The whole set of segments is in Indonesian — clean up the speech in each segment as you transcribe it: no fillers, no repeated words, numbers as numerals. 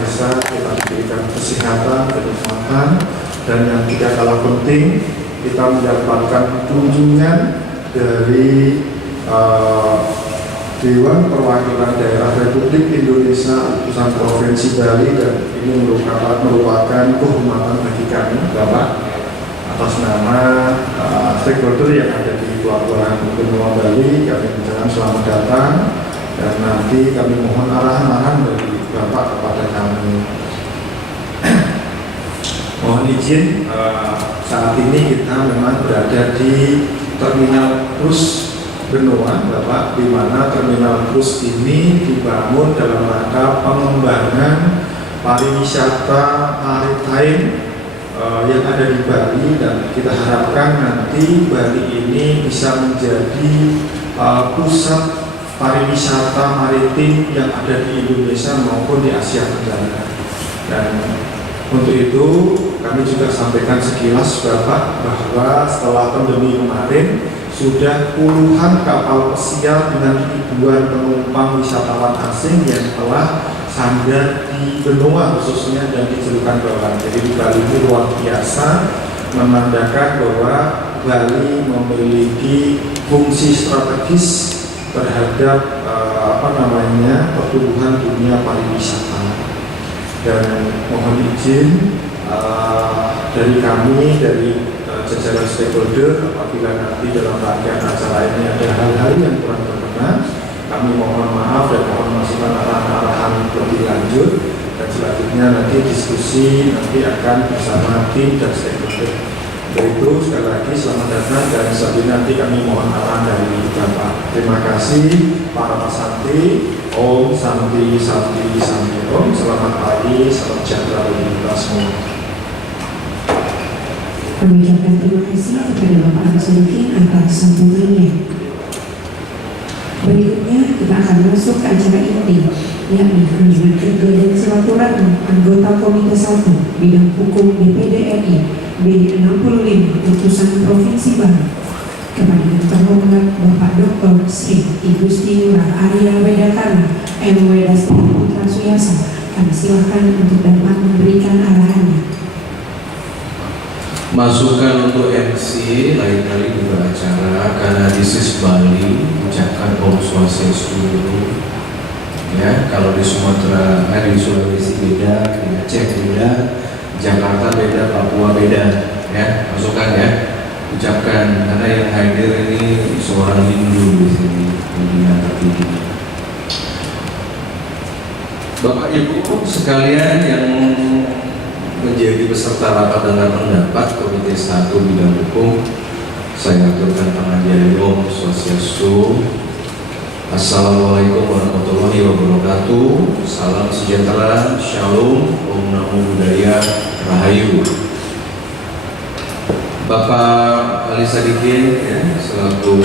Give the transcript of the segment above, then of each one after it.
desa kita diberikan kesehatan, kenikmatan, dan yang tidak kalah penting kita mendapatkan kunjungan dari Dewan Perwakilan Daerah Republik Indonesia utusan Provinsi Bali, dan ini merupakan kehormatan bagi kami, Bapak, atas nama stakeholder yang ada di Pelabuhan Benua Bali. Kami mengucapkan selamat datang, dan nanti kami mohon arahan-arahan dari Bapak kepada kami. Mohon izin, saat ini kita memang berada di Terminal Krus Benua, Bapak, di mana Terminal Krus ini dibangun dalam rangka pengembangan pariwisata maritime yang ada di Bali, dan kita harapkan nanti Bali ini bisa menjadi pusat pariwisata maritim yang ada di Indonesia maupun di Asia Tenggara. Dan untuk itu kami juga sampaikan sekilas, Bapak, bahwa setelah pandemi kemarin sudah puluhan kapal pesiar dengan ribuan penumpang wisatawan asing yang telah sandar di benua khususnya dan di Celukan Bawang. Jadi di Bali ini luar biasa, menandakan bahwa Bali memiliki fungsi strategis terhadap pertumbuhan dunia pariwisata. Dan mohon izin dari kami, dari jajaran stakeholder, apabila nanti dalam rangkaian acara ini ada hal-hal yang kurang berkenan, kami mohon maaf dan mohon masukan arahan-arahan lebih lanjut, dan selanjutnya nanti diskusi nanti akan bersama tim dan stakeholder. Itu sekali lagi selamat datang, dan selanjutnya nanti kami mohon arahan dari Bapak. Terima kasih para Santi. Om Santi Santi Santi Om. Selamat pagi, salam sejahtera bagi kita semua. Kami ucapkan terima kasih kepada Bapak Ansulukin atas sambutannya. Berikutnya kita akan masuk ke acara inti, yakni kunjungan kerja dan silaturahmi anggota Komite 1 Bidang Hukum DPD RI B65 Utusan Provinsi Bali kepada yang terhormat Bapak Dr. Sri Igusti Ngurah Arya Wedakana M.W. Dastri Putra Suyasa. Kami silakan untuk dapat memberikan arahannya. Masukan untuk MC lain kali juga acara, karena this is Bali, ucapkan Om Swastiastu dulu. Ya, kalau di Sumatera, di Sulawesi beda, di Aceh beda, Jakarta beda, Papua beda. Ya, masukan ya, ucapkan, karena yang hadir ini seorang Hindu di sini, tapi Bapak Ibu sekalian yang menjadi peserta rapat dengar pendapat Komite 1 Bidang Hukum, saya aturkan tangan jari Om Swastiastu. Assalamualaikum warahmatullahi wabarakatuh. Salam sejahtera, Shalom, Om Namo Buddhaya, Rahayu. Bapak Ali Sadikin ya, selaku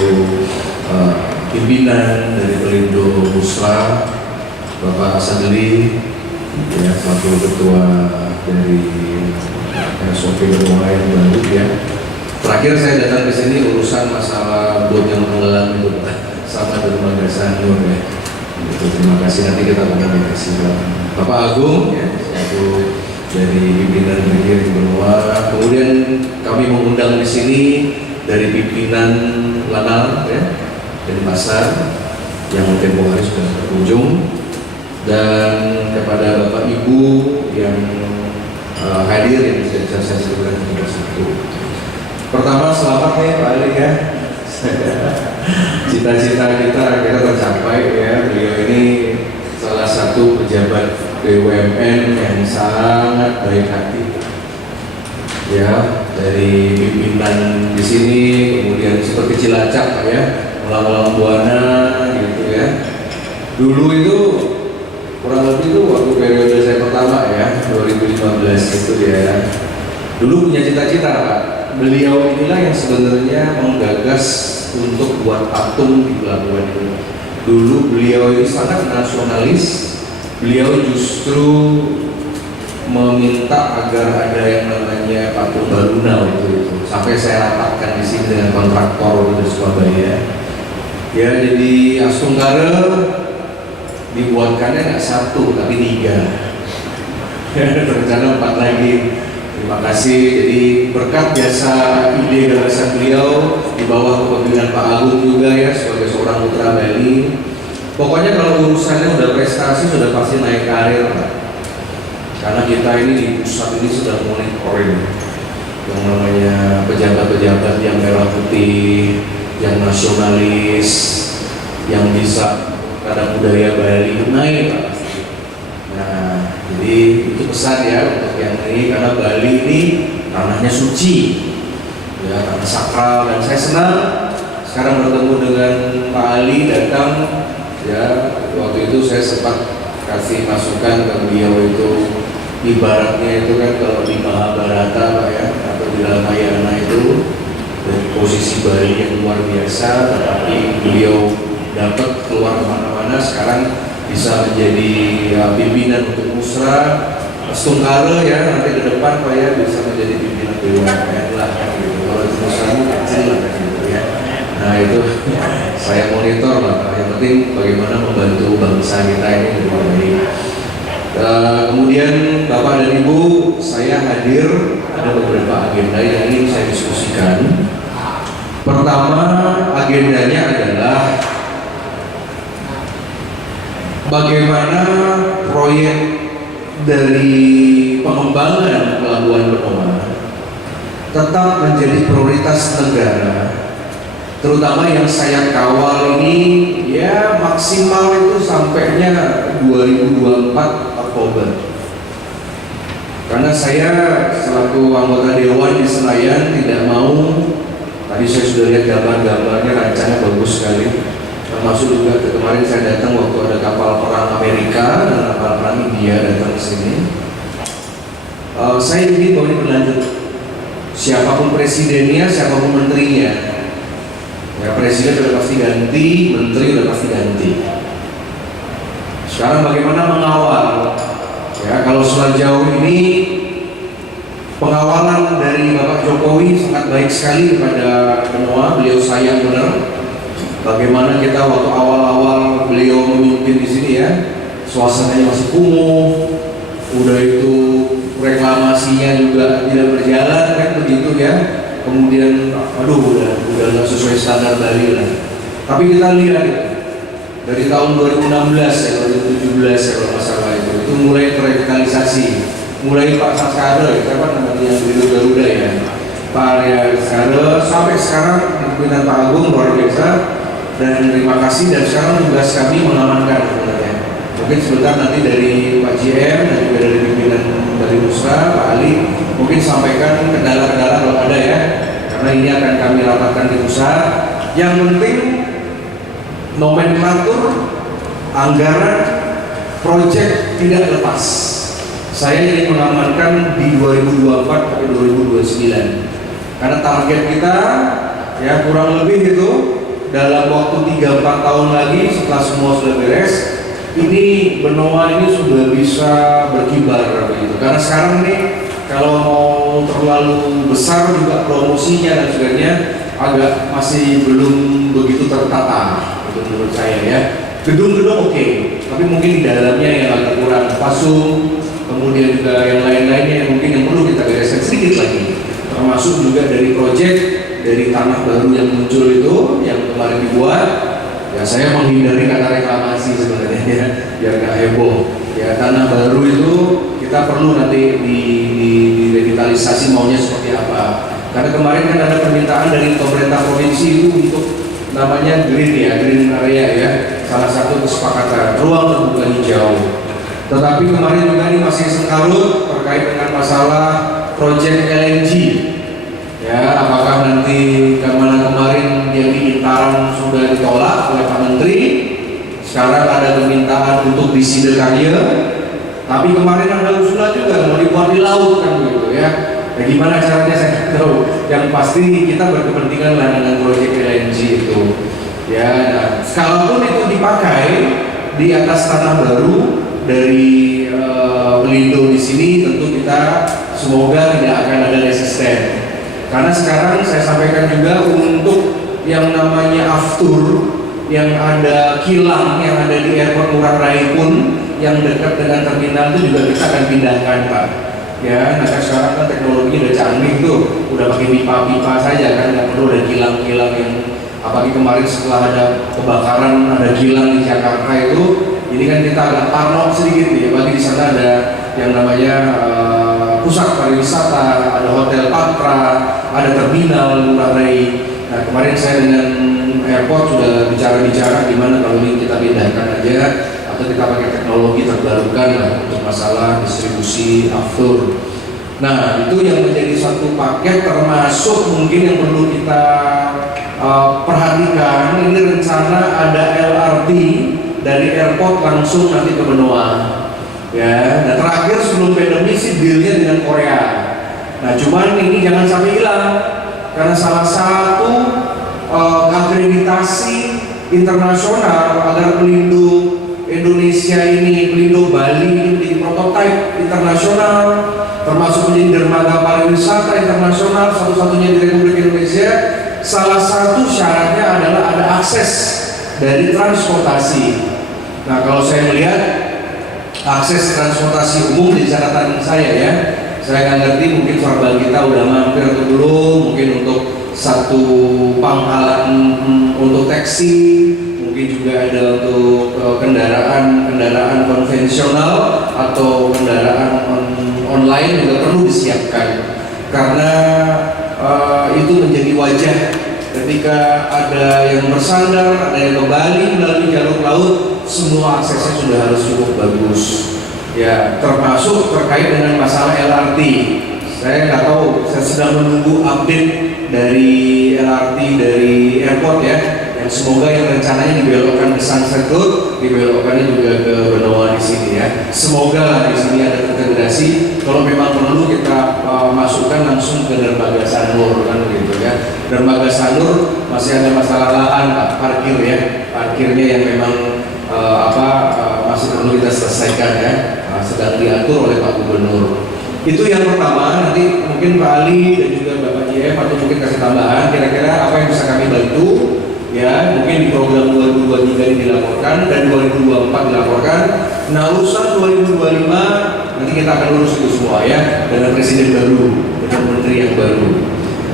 pimpinan dari Pelindo Musra, Bapak Asadli ya, selaku ketua dari SOP Benua yang baru ya. Terakhir saya datang ke sini urusan masalah bot yang tenggelam itu, sama dengan Magasan Nur ya. Itu terima kasih, nanti kita komunikasi. Bapak Agung ya, selaku dari pimpinan dari Benua. Kemudian kami mengundang di sini dari pimpinan Lanal ya, dari pasar yang tempoh hari sudah berkunjung, dan kepada Bapak Ibu yang hadir yang bisa saya sebutkan juga satu. Pertama, selamat ya Pak Ali ya. Cita-cita kita akhirnya tercapai ya. Beliau ini salah satu pejabat BUMN yang sangat baik hati. Ya, dari pimpinan di sini, kemudian seperti Cilacap Pak ya, Malang Buana gitu ya. Dulu itu kurang lebih itu waktu periode saya pertama ya, 2015 itu ya. Dulu punya cita-cita Pak. Beliau inilah yang sebenarnya menggagas untuk buat patung di pelabuhan itu. Dulu beliau ini sangat nasionalis. Beliau justru meminta agar ada yang namanya patung Baruna itu. Sampai saya rapatkan di sini dengan kontraktor di Surabaya. Ya, jadi Astunggara dibuatkannya nggak satu tapi 3. Rencana 4 lagi. Terima kasih. Jadi berkat jasa ide gagasan beliau di bawah kepemimpinan Pak Agung juga ya sebagai seorang putra Bali. Pokoknya kalau urusannya udah prestasi sudah pasti naik karir, Pak. Karena kita ini di pusat ini sudah monitoring yang namanya pejabat-pejabat yang merah putih, yang nasionalis, yang bisa kadang budaya Bali naik, Pak. Nah, jadi itu pesan ya untuk yang ini, karena Bali ini tanahnya suci, ya tanah sakral, dan saya senang sekarang bertemu dengan Pak Ali datang, ya waktu itu saya sempat kasih masukan ke beliau itu ibaratnya itu kan kalau di Mahabharata Pak ya atau di Ramayana itu dari posisi Bali yang luar biasa, tetapi beliau dapat keluar kemana-mana, sekarang bisa menjadi pimpinan untuk Musra Stungkara ya, nanti ke depan Pak ya bisa menjadi pimpinan BUMN lah kan gitu. Kalau itu Musra kecil lah kan gitu ya. Nah itu saya monitor lah, yang penting bagaimana membantu bangsa kita ini lebih baik. Kemudian Bapak dan Ibu, saya hadir ada beberapa agenda yang ingin saya diskusikan. Pertama, agendanya adalah bagaimana proyek dari pengembangan Pelabuhan Benoa tetap menjadi prioritas negara, terutama yang saya kawal ini ya maksimal itu sampainya 2024 Oktober. Karena saya selaku anggota Dewan di Senayan tidak mau, tadi saya sudah lihat gambar-gambarnya, rancangannya bagus sekali. Termasuk juga kemarin saya datang waktu ada kapal perang Amerika dan kapal perang India datang ke sini. Saya ingin bahwa ini berlanjut. Siapapun presidennya, siapapun menterinya. Ya, presiden sudah pasti ganti, menteri sudah pasti ganti. Sekarang bagaimana mengawal? Ya, kalau sejauh ini pengawalan dari Bapak Jokowi sangat baik sekali kepada Benoa, beliau sayang benar. Bagaimana kita waktu awal-awal beliau memimpin di sini ya, suasananya masih kumuh, udah itu reklamasinya juga tidak berjalan kan begitu ya. Kemudian, aduh udah nggak sesuai standar Bali lah. Tapi kita lihat dari tahun 2016 ya, 2017 ya kalau nggak salah itu mulai terrevitalisasi, mulai Pak Saskara, siapa namanya yang di Garuda ya, Pak Arya Saskara, sampai sekarang kepemimpinan Pak Agung luar biasa. Dan terima kasih, dan sekarang tugas kami mengamankan sebenarnya. Mungkin sebentar nanti dari Pak JM dan juga dari pimpinan dari Musra, Pak Ali, mungkin sampaikan kendala-kendala kalau ada ya, karena ini akan kami rapatkan di pusat. Yang penting nomenklatur, anggaran, proyek tidak lepas. Saya ingin mengamankan di 2024 sampai 2029. Karena target kita ya kurang lebih itu dalam waktu 3-4 tahun lagi setelah semua sudah beres, ini Benoa ini sudah bisa berkibar begitu. Karena sekarang nih kalau mau terlalu besar juga promosinya dan sebagainya agak masih belum begitu tertata itu menurut saya ya. Gedung-gedung oke, tapi mungkin di dalamnya yang agak kurang pasung, kemudian juga yang lain-lainnya yang mungkin yang perlu kita bereskan sedikit lagi. Termasuk juga dari proyek dari tanah baru yang muncul itu yang kemarin dibuat, ya saya menghindari kata reklamasi sebenarnya ya, biar nggak heboh. Ya tanah baru itu kita perlu nanti di revitalisasi maunya seperti apa. Karena kemarin kan ada permintaan dari pemerintah provinsi itu untuk namanya green ya, green area ya, salah satu kesepakatan ruang terbuka hijau. Tetapi kemarin juga ini masih sengkarut terkait dengan masalah proyek LNG. Ya, apakah nanti kemarin yang di Intaran sudah ditolak oleh Pak Menteri, sekarang ada permintaan untuk di Siderkarya, tapi kemarin ada usulan juga mau dibuat di laut kan begitu ya. Nah, gimana caranya saya tahu. Yang pasti kita berkepentingan lah dengan proyek LNG itu. Ya, nah, kalaupun itu dipakai di atas tanah baru dari Pelindo di sini, tentu kita semoga tidak akan ada resisten. Karena sekarang saya sampaikan juga untuk yang namanya aftur yang ada kilang yang ada di Airport Ngurah Rai pun yang dekat dengan terminal itu juga kita akan pindahkan, Pak. Ya, nah kan sekarang kan teknologinya udah canggih tuh, udah pakai pipa-pipa saja kan, nggak perlu ada kilang-kilang yang apalagi kemarin setelah ada kebakaran, ada kilang di Jakarta itu, ini kan kita agak parno sedikit ya, bagi di sana ada yang namanya pusat pariwisata, ada hotel Patra, ada terminal Ngurah Rai. Nah kemarin saya dengan airport sudah bicara-bicara gimana kalau ini kita pindahkan aja atau kita pakai teknologi terbarukan lah untuk masalah distribusi aftur. Nah itu yang menjadi satu paket, termasuk mungkin yang perlu kita perhatikan. Ini rencana ada LRT dari airport langsung nanti ke Benoa. Ya, dan terakhir sebelum pandemi sih dealnya dengan Korea. Nah cuman ini jangan sampai hilang karena salah satu akreditasi internasional agar pelindung Indonesia ini, pelindung Bali ini menjadi prototipe internasional, termasuk menjadi dermaga pariwisata internasional satu-satunya di Republik Indonesia. Salah satu syaratnya adalah ada akses dari transportasi. Nah kalau saya melihat akses transportasi umum di catatan saya ya, saya nggak ngerti mungkin verbal kita udah mampir atau belum, mungkin untuk satu pangkalan untuk taksi, mungkin juga ada untuk kendaraan konvensional atau kendaraan online juga perlu disiapkan karena itu menjadi wajah ketika ada yang bersandar, ada yang kembali melalui jalur laut, semua aksesnya sudah harus cukup bagus. Ya, termasuk terkait dengan masalah LRT. Saya nggak tahu, saya sedang menunggu update dari LRT dari airport ya. Dan semoga yang rencananya dibelokkan ke Sunset Road, dibelokkannya juga ke Benoa di sini ya. Semoga lah di sini ada terintegrasi. Kalau memang perlu kita masukkan langsung ke Dermaga Sanur kan begitu ya. Dermaga Sanur masih ada masalah lahan Pak, parkir ya. Parkirnya yang memang masih perlu kita selesaikan ya. Sedang diatur oleh Pak Gubernur. Itu yang pertama. Nanti mungkin Pak Ali dan juga Bapak JM atau mungkin kasih tambahan kira-kira apa yang bisa kami bantu ya, mungkin di program 2023 ini dilaporkan dan 2024 dilaporkan. Nah urusan 2025 nanti kita akan urus itu semua ya, dengan presiden baru, dengan menteri yang baru.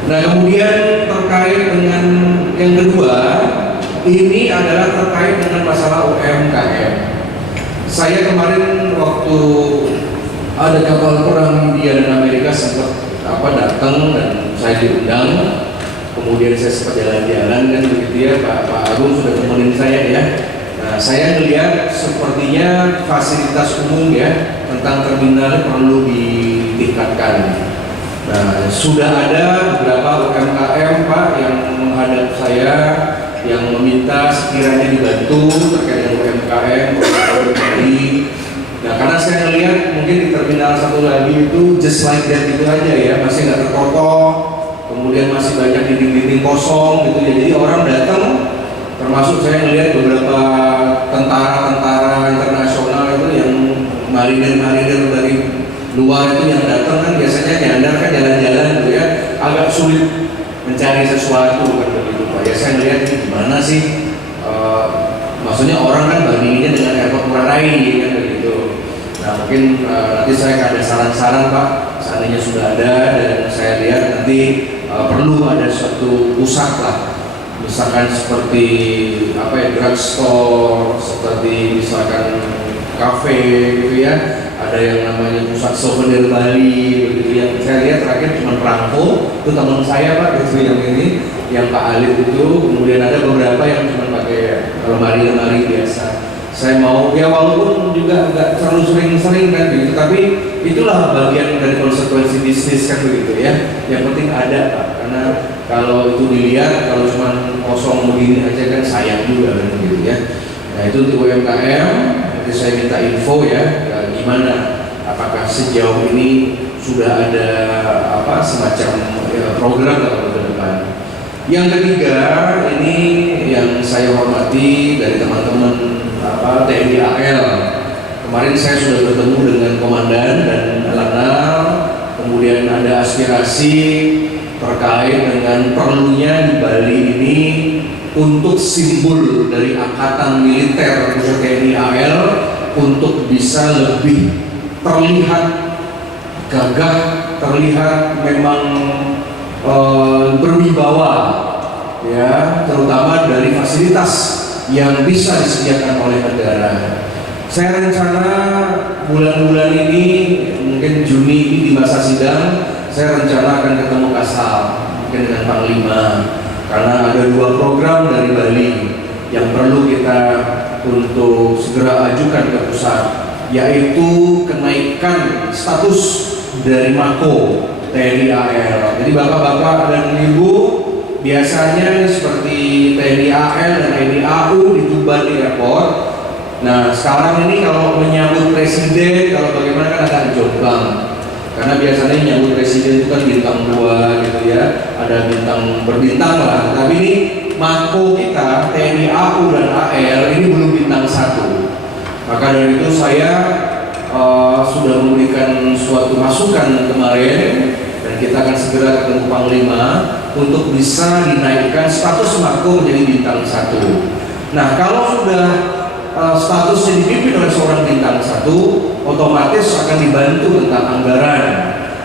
Nah kemudian terkait dengan yang kedua, ini adalah terkait dengan masalah UMKM. Saya kemarin waktu ada kapal perang India dan Amerika sempat datang dan saya diundang. Kemudian saya sempat jalan-jalan kan begitu ya, Pak Agung sudah temenin saya ya. Nah saya melihat sepertinya fasilitas umum ya tentang terminal perlu ditingkatkan. Nah sudah ada beberapa UMKM Pak yang menghadap saya yang meminta sekiranya dibantu terkait dengan UMKM. Nah karena saya melihat mungkin di terminal satu lagi itu just like that gitu aja ya, masih nggak terkokoh, kemudian masih banyak dinding-dinding kosong gitu ya. Jadi orang datang, termasuk saya melihat beberapa tentara-tentara internasional itu yang marinir-marinir dari luar itu yang datang kan biasanya nyandar kan jalan-jalan gitu ya, agak sulit mencari sesuatu kan begitu Pak. Ya saya melihat ini gimana sih, maksudnya orang kan bandinginnya dengan airport Ngurah Rai kan begitu. Nah mungkin nanti saya ada saran-saran Pak, seandainya sudah ada dan saya lihat nanti perlu ada suatu pusat lah, misalkan seperti drugstore, seperti misalkan kafe gitu ya, ada yang namanya pusat souvenir Bali begitu. Yang saya lihat terakhir cuma Perangko, itu teman saya Pak itu yang ini, yang Pak Alif itu. Kemudian ada beberapa yang cuma pakai lemari-lemari biasa. Saya mau ya walaupun juga nggak terlalu sering-sering kan begitu, tapi itulah bagian dari konsekuensi bisnis kan begitu ya. Yang penting ada Pak, karena kalau itu dilihat kalau cuma kosong begini aja kan sayang juga kan begitu ya. Nah itu untuk UMKM. Nanti saya minta info ya, gimana, apakah sejauh ini sudah ada semacam program atau ke depan. Yang ketiga ini yang saya hormati dari teman-teman TNI AL. Kemarin saya sudah bertemu dengan komandan dan Lanal, kemudian ada aspirasi terkait dengan perlunya di Bali ini untuk simbol dari angkatan militer khusus TNI AL untuk bisa lebih terlihat gagah, terlihat memang berwibawa, ya, terutama dari fasilitas yang bisa disediakan oleh negara. Saya rencana bulan-bulan ini, mungkin Juni ini di masa sidang, saya rencana akan ketemu Kasal, mungkin dengan Panglima, karena ada 2 program dari Bali yang perlu kita untuk segera ajukan ke pusat, yaitu kenaikan status dari Mako TNI AL. Jadi bapak-bapak dan ibu, biasanya seperti TNI AL dan TNI AU di Tuban di airport. Nah sekarang ini kalau menyambut presiden, kalau bagaimana kan ada jombang, karena biasanya menyambut presiden itu kan bintang 2 gitu ya, ada bintang berbintang lah. Tapi ini Mako kita TNI AU dan AL ini belum bintang 1. Maka dari itu saya sudah memberikan suatu masukan kemarin, dan kita akan segera ketemu Panglima untuk bisa dinaikkan status Mako menjadi bintang 1. Nah kalau sudah statusnya dipimpin oleh seorang bintang 1, otomatis akan dibantu tentang anggaran,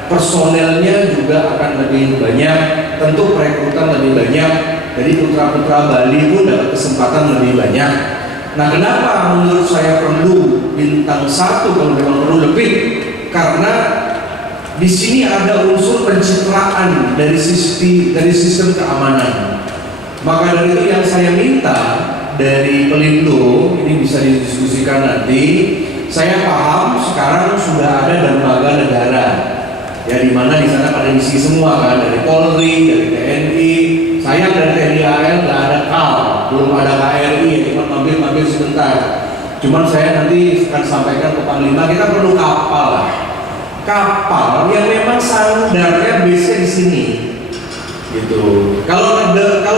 personelnya juga akan lebih banyak, tentu perekrutan lebih banyak, jadi putra-putra Bali pun dapat kesempatan lebih banyak. Nah kenapa menurut saya perlu bintang 1 kalau memang perlu lebih? Karena di sini ada unsur pencitraan dari sistem keamanan. Maka dari itu yang saya minta dari Pelindo, ini bisa didiskusikan nanti. Saya paham sekarang sudah ada dermaga negara, ya, di mana di sana pada misi semua kan, dari Polri, dari TNI. Sayang dari TNI AL nggak ada KAL, belum ada KRI, ya, cuma mampir-mampir sebentar. Cuman saya nanti akan sampaikan ke Panglima, kita perlu kapal lah, kapal yang memang sandarnya base di sini, gitu. Kalau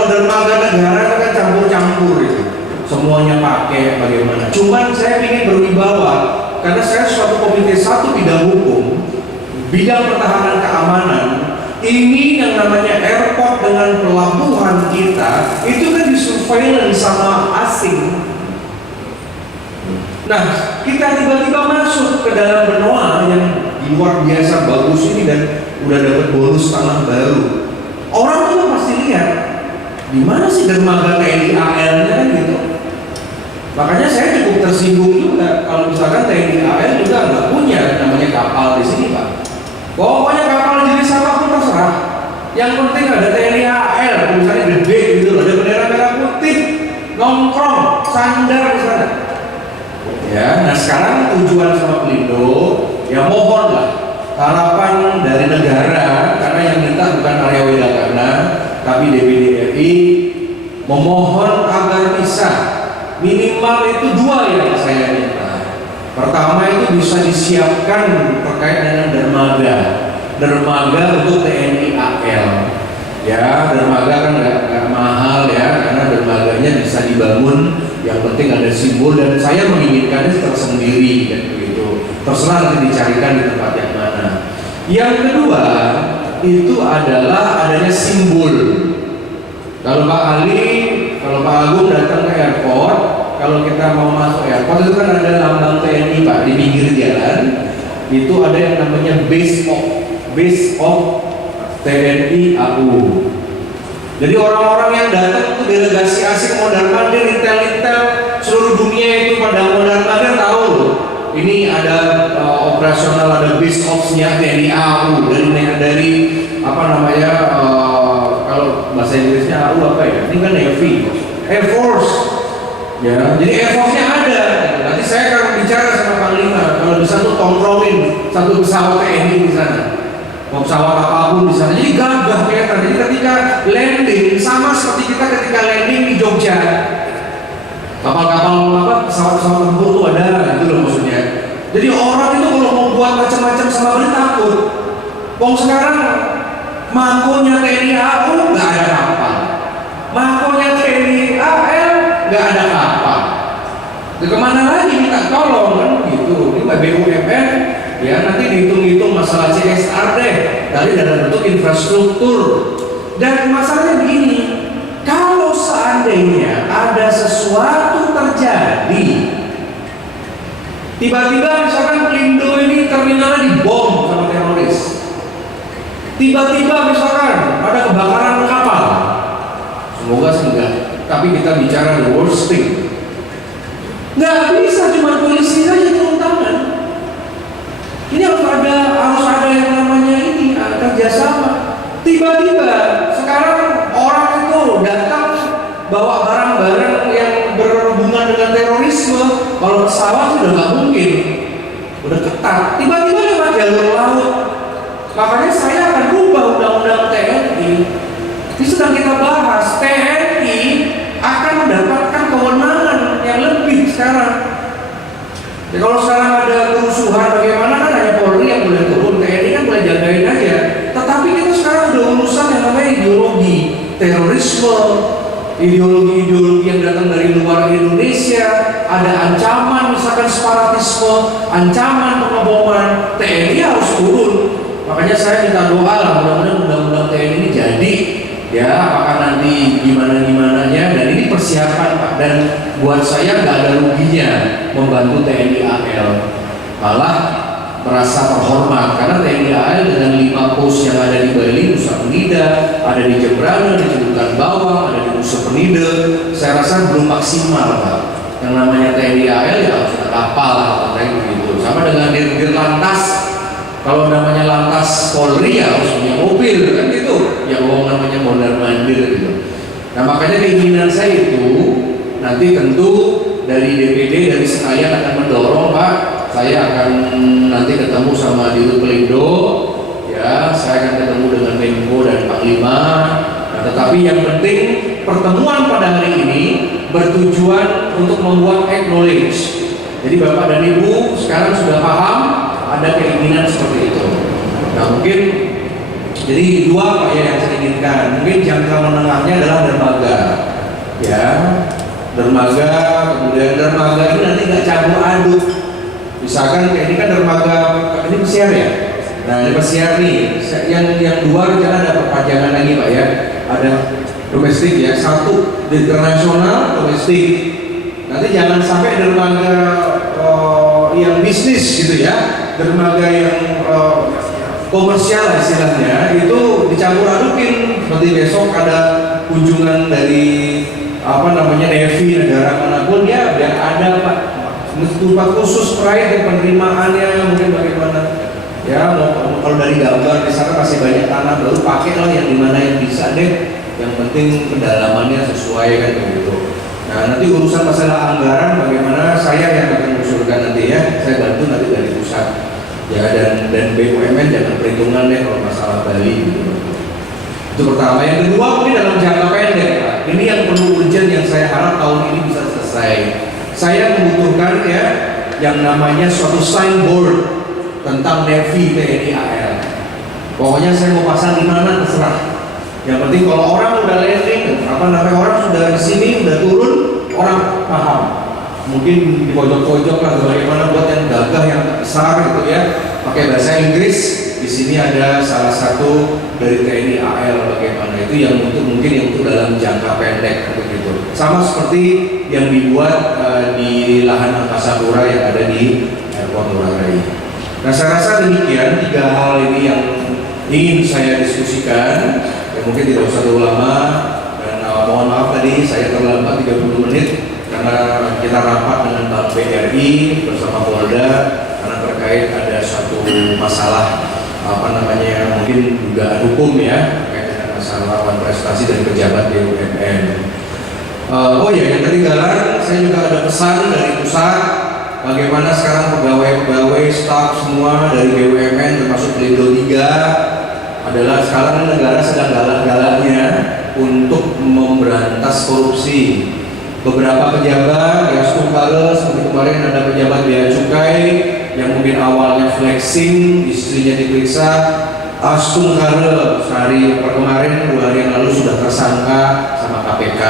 dermaga negara itu kan campur-campur itu, semuanya pakai bagaimana. Cuman saya ingin berwibawa, karena saya suatu komite 1 bidang hukum, bidang pertahanan keamanan. Ini yang namanya airport dengan pelabuhan kita itu kan disurveillance sama asing. Nah, kita tiba-tiba masuk ke dalam benua yang luar biasa bagus ini dan udah dapat bonus tanah baru. Orang tuh pasti lihat di mana sih dermaga TNI AL-nya kan gitu. Makanya saya cukup tersinggung juga kalau misalkan TNI AL juga nggak punya namanya kapal di sini, Pak. Pokoknya kapal jenis apapun terserah. Yang penting ada TNI AL, misalnya gede gitu, ada bendera merah putih, nongkrong, sandar di sana. Ya, nah sekarang tujuan sama Pelindo, ya mohonlah harapan dari negara, karena yang minta bukan Arya Widakana, tapi DPD RI memohon agar bisa minimal itu 2 yang saya minta. Pertama itu bisa disiapkan terkait dengan dermaga untuk TNI AL. Ya, dermaga kan nggak mahal ya, karena dermaganya bisa dibangun. Yang penting ada simbol, dan saya menginginkannya tersendiri dan begitu. Terserah nanti dicarikan di tempat yang mana. Yang kedua itu adalah adanya simbol. Kalau Pak Ali, kalau Pak Agung datang ke airport, kalau kita mau masuk airport itu kan ada lambang TNI, Pak, di pinggir jalan. Itu ada yang namanya base of TNI AU. Jadi orang-orang yang datang itu delegasi asing mondar-mandir, intel seluruh dunia itu pada mondar-mandir tahu loh. Ini ada operasional, ada base ops-nya TNI AU dari apa namanya, kalau bahasa Inggrisnya AU apa ya? Ini kan Navy, Air Force. Ya, jadi Air Force-nya ada. Nanti saya akan bicara sama Panglima kalau bisa tuh tongkrongin 1 pesawat TNI di sana. Mau pesawat apapun di sana, jadi gagah kelihatan. Jadi ketika landing sama seperti kita ketika landing di Jogja, kapal-kapal apa, pesawat-pesawat tempur itu ada, itu loh maksudnya. Jadi orang itu kalau mau buat macam-macam sama beli takut. Wong sekarang makonya TNI AU nggak ada kapal, makonya TNI AL nggak ada kapal. Kemana lagi minta tolong kan gitu? Ini BUMN. Ya, nanti dihitung-hitung masalah CSR deh, dari dalam bentuk infrastruktur. Dan masalahnya begini, kalau seandainya ada sesuatu terjadi, Tiba-tiba misalkan Pelindo ini terminalnya dibom sama teroris. Tiba-tiba misalkan ada kebakaran kapal. Semoga sih enggak. Tapi kita bicara the worst thing. Nggak bisa cuma polisi saja turun tangan. Ini harus ada yang namanya ini kerjasama. Tiba-tiba sekarang orang itu datang bawa barang-barang yang berhubungan dengan terorisme. Kalau pesawat sudah nggak mungkin, udah ketat. Tiba-tiba lewat jalur laut. Makanya saya akan rubah undang-undang TNI. Ini sedang kita bahas. TNI akan mendapatkan kewenangan yang lebih sekarang. Ya, kalau sekarang ada kerusuhan bagaimana kan hanya Polri yang boleh turun, TNI kan boleh jagain aja. Tetapi kita sekarang udah urusan yang namanya ideologi terorisme, ideologi yang datang dari luar Indonesia, ada ancaman misalkan separatisme, ancaman pengeboman, TNI harus turun. Makanya saya minta doa lah mudah-mudahan undang-undang TNI ini jadi. Ya, apakah nanti gimana-gimananya, dan ini persiapan Pak, dan buat saya nggak ada ruginya membantu TNI AL, malah merasa terhormat karena TNI AL dengan 5 pos yang ada di Bali, Nusa Penida, ada di Jembrana, di Celukan Bawang, ada di Nusa Penida, saya rasa belum maksimal Pak. Yang namanya TNI AL ya harus ada kapal katanya begitu. Sama dengan Dir Lantas. Kalau namanya Lantas Polri ya harus punya mobil kan gitu, yang namanya mondar-mandir gitu. Nah makanya keinginan saya itu nanti tentu dari DPD dari Senayan akan mendorong Pak, saya akan nanti ketemu sama Dirut Pelindo, ya saya akan ketemu dengan Menko dan Panglima. Nah, tetapi yang penting pertemuan pada hari ini bertujuan untuk membuat acknowledge. Jadi Bapak dan Ibu sekarang sudah paham ada keinginan seperti itu. Nah mungkin jadi 2 Pak ya yang saya inginkan. Mungkin jangka menengahnya adalah dermaga, ya dermaga. Kemudian dermaga ini nanti nggak campur aduk. Misalkan kayak ini kan dermaga ini pesiar ya. Nah ini pesiar nih. Yang 2 rencana ada perpanjangan lagi Pak ya. Ada domestik ya, 1 internasional domestik. Nanti jangan sampai dermaga yang bisnis gitu ya, dermaga yang komersial istilahnya itu dicampur adukin. Seperti besok ada kunjungan dari Navy negara manapun ya, biar ada Pak tempat khusus terkait penerimaannya mungkin bagaimana ya. Kalau dari gambar di sana masih banyak tanah, baru pakailah yang dimana yang bisa deh, yang penting pendalamannya sesuai kan begitu. Nah nanti urusan masalah anggaran bagaimana saya yang akan mengusulkan nanti ya, saya bantu nanti dari pusat ya, dan BUMN jangan perhitungan deh kalau masalah Bali gitu. Itu pertama. Yang kedua mungkin dalam jangka pendek Pak, ini yang perlu urgent yang saya harap tahun ini bisa selesai. Saya membutuhkan ya yang namanya suatu signboard tentang Navy TNI AL. Pokoknya saya mau pasang di mana terserah. Yang penting kalau orang udah landing, orang sudah di sini, udah turun, orang paham. Mungkin di pojok-pojok lah bagaimana buat yang gagah yang besar gitu ya, pakai bahasa Inggris. Di sini ada salah satu dari TNI AL bagaimana itu yang mungkin dalam jangka pendek begitu. Sama seperti yang dibuat di lahan Angkasa Pura yang ada di Airport Ngurah Rai. Nah saya rasa demikian 3 hal ini yang ingin saya diskusikan. Ya, mungkin tidak usah terlalu lama, dan mohon maaf tadi saya terlambat 30 menit karena kita rapat dengan Bank BRI bersama Polda karena terkait ada satu masalah mungkin dugaan hukum ya terkait dengan masalah prestasi dari pejabat BUMN. Oh ya, yang ketinggalan saya juga ada pesan dari pusat bagaimana sekarang pegawai-pegawai staf semua dari BUMN termasuk Pelindo 3 adalah sekarang negara sedang galak-galaknya untuk memberantas korupsi. Beberapa pejabat ya Stungkale, seperti kemarin ada pejabat bea cukai yang mungkin awalnya flexing, istrinya diperiksa. Stungkale sehari kemarin 2 hari yang lalu sudah tersangka sama KPK.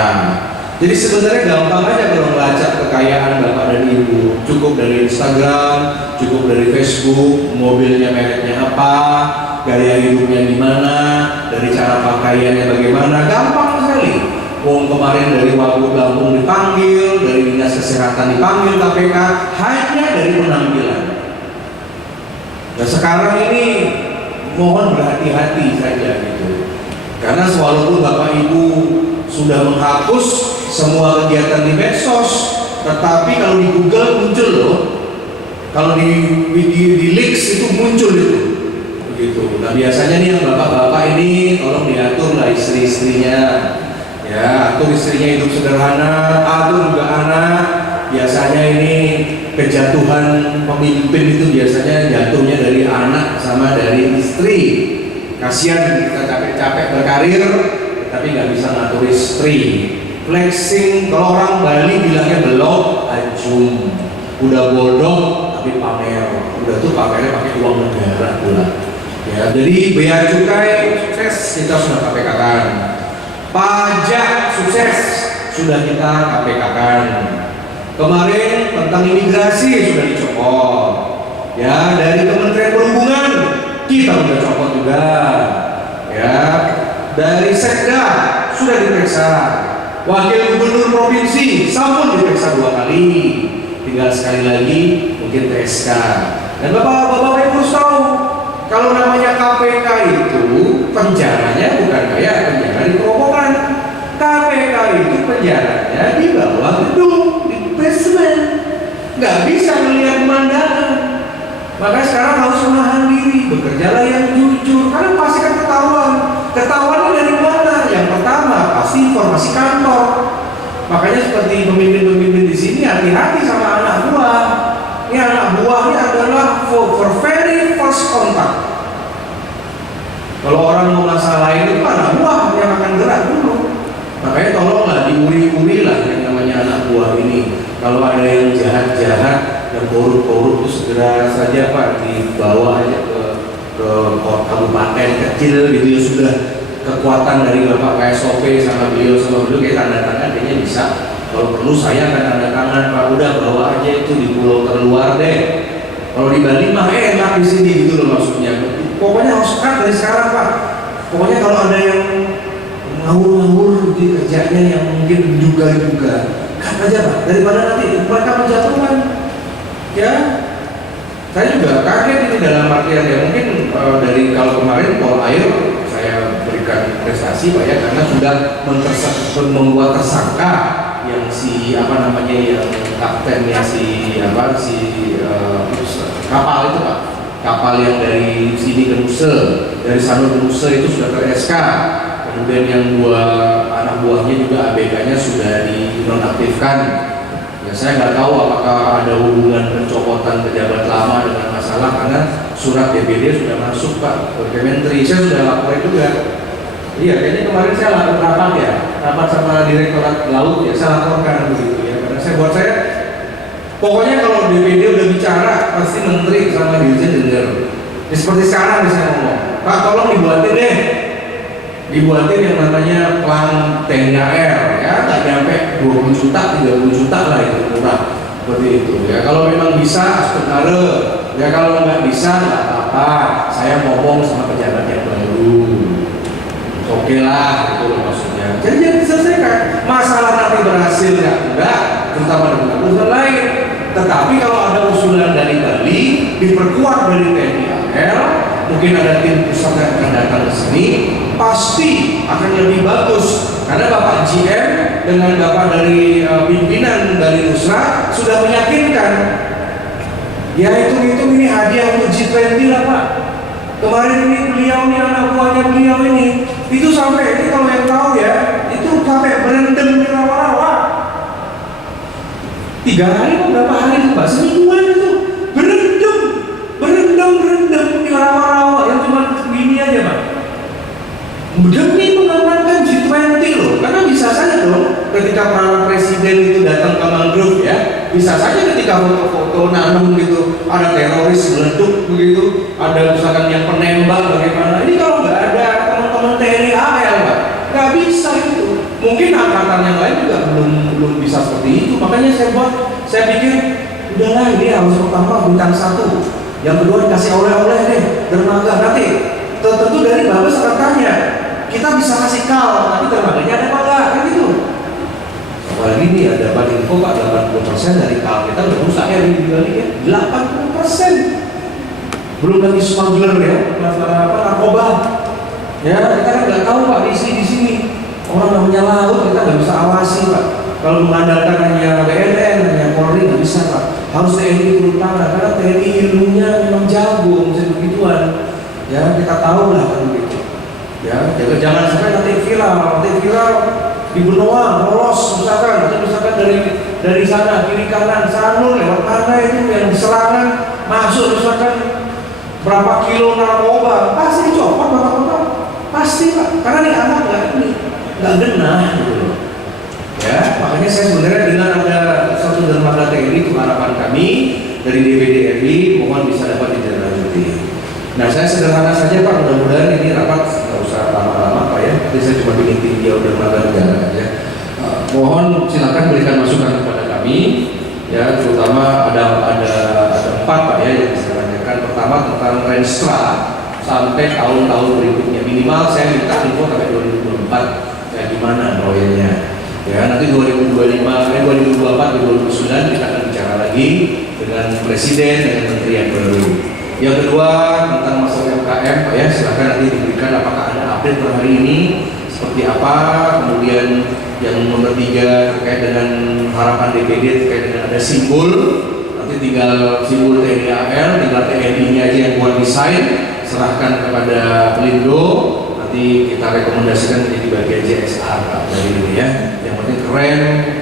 Jadi sebenarnya gampang aja kalau melacak kekayaan Bapak dan Ibu. Cukup dari Instagram, cukup dari Facebook, mobilnya mereknya apa, gaya hidupnya gimana, dari cara pakaiannya bagaimana, gampang sekali. Wong kemarin dari Wagub Lampung dipanggil, dari Dinas Kesehatan dipanggil KPK, hanya dari penampilan. Nah sekarang ini mohon berhati-hati saja gitu. Karena walaupun Bapak Ibu sudah menghapus semua kegiatan di medsos, tetapi kalau di Google muncul loh. Kalau di leaks itu muncul itu. Begitu. Nah biasanya nih yang bapak-bapak ini tolong diatur lah istri-istrinya. Ya, atur istrinya hidup sederhana, atur juga anak. Biasanya ini kejatuhan pemimpin itu biasanya jatuhnya dari anak sama dari istri. Kasihan kita capek-capek berkarir, tapi nggak bisa ngatur istri. Flexing, kalau orang Bali bilangnya belok, ajum. Udah bodoh, tapi pamer. Udah tuh pamernya pakai uang negara pula. Ya, jadi bea cukai sukses kita sudah KPK-kan. Pajak sukses sudah kita KPK-kan. Kemarin tentang imigrasi sudah dicopot. Ya, dari Kementerian Perhubungan kita sudah copot juga. Ya, dari Sekda sudah diperiksa. Wakil Gubernur Provinsi sampun diperiksa 2 kali. Tinggal sekali lagi mungkin TSK. Dan Bapak-bapak harus tahu kalau namanya KPK itu penjaranya bukan kayak penjara di Kerobokan. KPK itu penjaranya di bawah gedung, di basement, nggak bisa melihat pemandangan. Maka sekarang harus menahan diri, bekerjalah yang jujur, karena pasti kan ketahuan. Ketahuannya dari mana? Yang pertama pasti informasi kantor. Makanya seperti pemimpin-pemimpin di sini hati-hati sama anak buah. Ini anak buahnya adalah for very first contact. Kalau orang mau masalahin itu anak buah yang akan gerak dulu. Makanya tolonglah diuri-uri lah yang namanya anak buah ini. Kalau ada yang jahat-jahat, yang korup-korup itu segera saja Pak dibawa aja ke kabupaten kecil gitu ya sudah. Kekuatan dari Bapak KSOP sama beliau kayak tanda tangan kayaknya bisa. Kalau perlu saya akan tanda tangan Pak, udah bawa aja itu di pulau terluar deh. Kalau di Bali mah enak di sini gitu loh maksudnya. Pokoknya harus cut dari sekarang Pak. Pokoknya kalau ada yang ngawur-ngawur di kerjanya yang mungkin juga cut aja Pak. Daripada nanti mereka menjatuhkan. Ya, saya juga kaget ini dalam artian ya mungkin dari kalau kemarin Pol Air saya berikan prestasi Pak ya karena sudah membuat tersangka yang si apa namanya yang kaptennya si kapal itu Pak, kapal yang dari sini ke Nusa, dari sana ke Nusa itu sudah ter-SK. Kemudian yang 2 anak buahnya juga ABK-nya sudah dinonaktifkan. Ya, saya nggak tahu apakah ada hubungan pencopotan pejabat lama dengan masalah karena surat DPD sudah masuk Pak ke Kementeri. Saya sudah laporin juga. Iya, kayaknya kemarin saya rapat sama Direktorat Laut ya, saya laporkan begitu ya. Karena buat saya, pokoknya kalau DPD udah bicara pasti Menteri sama Dirjen dengar. Ya, seperti sekarang saya ngomong, Pak tolong dibuatin yang namanya plan TNI AR ya, nggak nyampe 20 juta, 30 juta lah itu murah seperti itu ya. Kalau memang bisa sebenarnya ya, kalau nggak bisa nggak apa-apa, saya ngomong sama pejabat yang baru. Oke lah, itu loh maksudnya. Jadi jangan diselesaikan. Masalah nanti berhasil ya enggak, terutama dengan urusan lain. Tetapi kalau ada usulan dari Bali, diperkuat dari TNI AL, mungkin ada tim pusat yang akan datang ke sini, pasti akan lebih bagus. Karena Bapak GM dengan Bapak dari pimpinan dari Nusra sudah meyakinkan. Ya itu ini hadiah untuk G20 lah Pak. Kemarin ini beliau nih anak buahnya beliau ini itu sampai ini kalau yang tahu ya itu sampai berendam di rawa-rawa 3 hari atau berapa hari itu Pak, semingguan itu berendam di rawa-rawa yang cuma begini aja Pak demi mengamankan G20 loh. Karena bisa saja dong ketika para presiden itu datang ke mangrove ya, bisa saja ketika foto-foto nanung gitu ada teroris meleduk begitu, ada misalkan yang penembak bagaimana. Ini kalau nggak ada teman-teman TNI AL Pak, nggak bisa itu. Mungkin angkatan yang lain juga belum bisa seperti itu. Makanya saya pikir udahlah ini harus pertama bintang 1, yang kedua dikasih oleh-oleh deh dermaga. Nanti tentu dari Babes akan tanya, kita bisa kasih kal, tapi dermaganya ada apa enggak kan gitu. apalagi ini ada Balinfo Pak, 80% dari kal kita udah rusak ya di Bali ya, 80%. Belum lagi smuggler ya, narkoba. Ya kita kan nggak tahu Pak di sini. Orang namanya laut kita nggak bisa awasi Pak. Kalau mengandalkan hanya BNN, hanya Polri nggak bisa Pak. Harus TNI turun tangan karena TNI ilmunya memang jago misalnya begituan. Ya kita tahu lah kan begitu. Ya jangan sampai nanti viral di Benoa lolos misalkan dari sana kiri kanan Sanur lewat mana itu yang serangan masuk misalkan berapa kilo narkoba pasti dicopot bapak-bapak, pasti Pak, karena nih anak nggak genah gitu loh. Ya makanya saya sebenarnya dengan ada satu dermaga TNI itu harapan kami dari DPD RI mohon bisa dapat ditindaklanjuti. Nah saya sederhana saja Pak, mudah-mudahan ini rapat nggak usah lama-lama Pak ya, jadi saya cuma bikin tinggi dermaga negara aja. Mohon silakan berikan masukan kepada kami ya, terutama ada 4 Pak ya yang saya tanyakan. Pertama tentang renstra sampai tahun-tahun berikutnya, minimal saya minta info sampai 2024 kayak gimana proyeknya ya, nanti 2024 2029 kita akan bicara lagi dengan presiden, dengan menteri yang baru. Yang kedua tentang masalah UMKM Pak ya, silakan nanti diberikan apakah ada update per hari ini seperti apa. Kemudian yang nomor 3 terkait dengan harapan DPD terkait dengan ada simbol, nanti tinggal simbol TNI AL, tinggal TNI-nya aja yang buat desain, serahkan kepada Pelindo, nanti kita rekomendasikan menjadi bagian CSR Pak dari ini ya. Yang penting keren,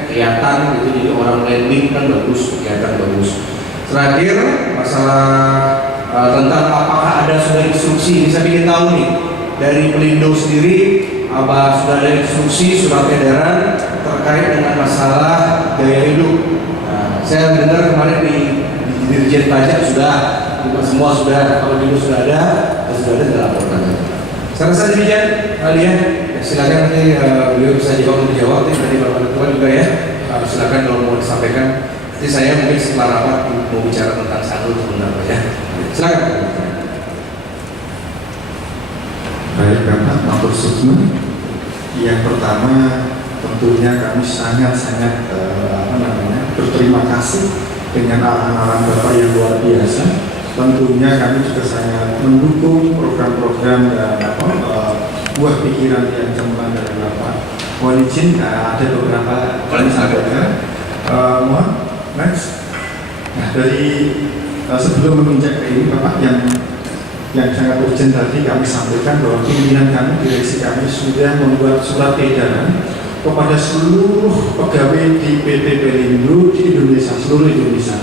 kelihatan gitu, jadi orang landing kan bagus, kelihatan bagus. Terakhir masalah tentang apakah ada sudah instruksi, ini saya ingin tahu nih dari Pelindo sendiri, apa sudah ada instruksi surat edaran terkait dengan masalah gaya hidup. Nah, saya dengar kemarin di Dirjen Pajak sudah, semua sudah, kalau dulu sudah ada dilaporkan. Saya rasa demikian kalian, silakan nanti beliau bisa menjawab nanti dari Bapak Ketua juga ya. Silakan kalau mau disampaikan. Jadi saya mungkin setelah rapat mau bicara tentang Sanur sebenarnya ya. Silakan. Baik Bapak, matur suwun. Yang pertama tentunya kami sangat berterima kasih dengan arahan-arahan Bapak yang luar biasa. Tentunya kami juga sangat mendukung program-program dan buah pikiran yang cemerlang dari Bapak. Mohon izin ada beberapa kali sampaikan. Mohon next. Nah dari sebelum menginjak ke ini Bapak yang sangat urgent tadi kami sampaikan bahwa pimpinan kami, direksi kami sudah membuat surat edaran kepada seluruh pegawai di PT Pelindo di Indonesia, seluruh Indonesia.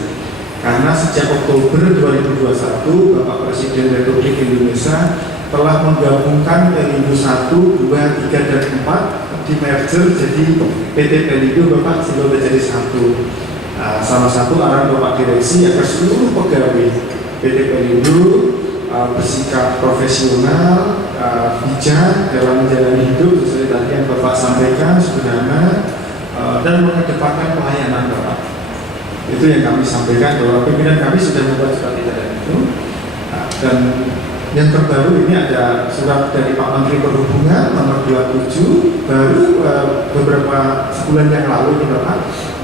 Karena sejak Oktober 2021 Bapak Presiden Republik Indonesia telah menggabungkan Pelindo 1, 2, 3, dan 4 di merger jadi PT Pelindo Bapak sehingga jadi satu. Salah satu arahan Bapak Direksi agar seluruh pegawai PT Pelindo bersikap profesional, bijak dalam menjalani hidup sesuai tadi yang Bapak sampaikan, sederhana, dan mengedepankan pelayanan Bapak. Itu yang kami sampaikan bahwa pimpinan kami sudah membuat surat edaran itu. Dan yang terbaru ini ada surat dari Pak Menteri Perhubungan nomor 27 baru beberapa sebulan yang lalu ini Bapak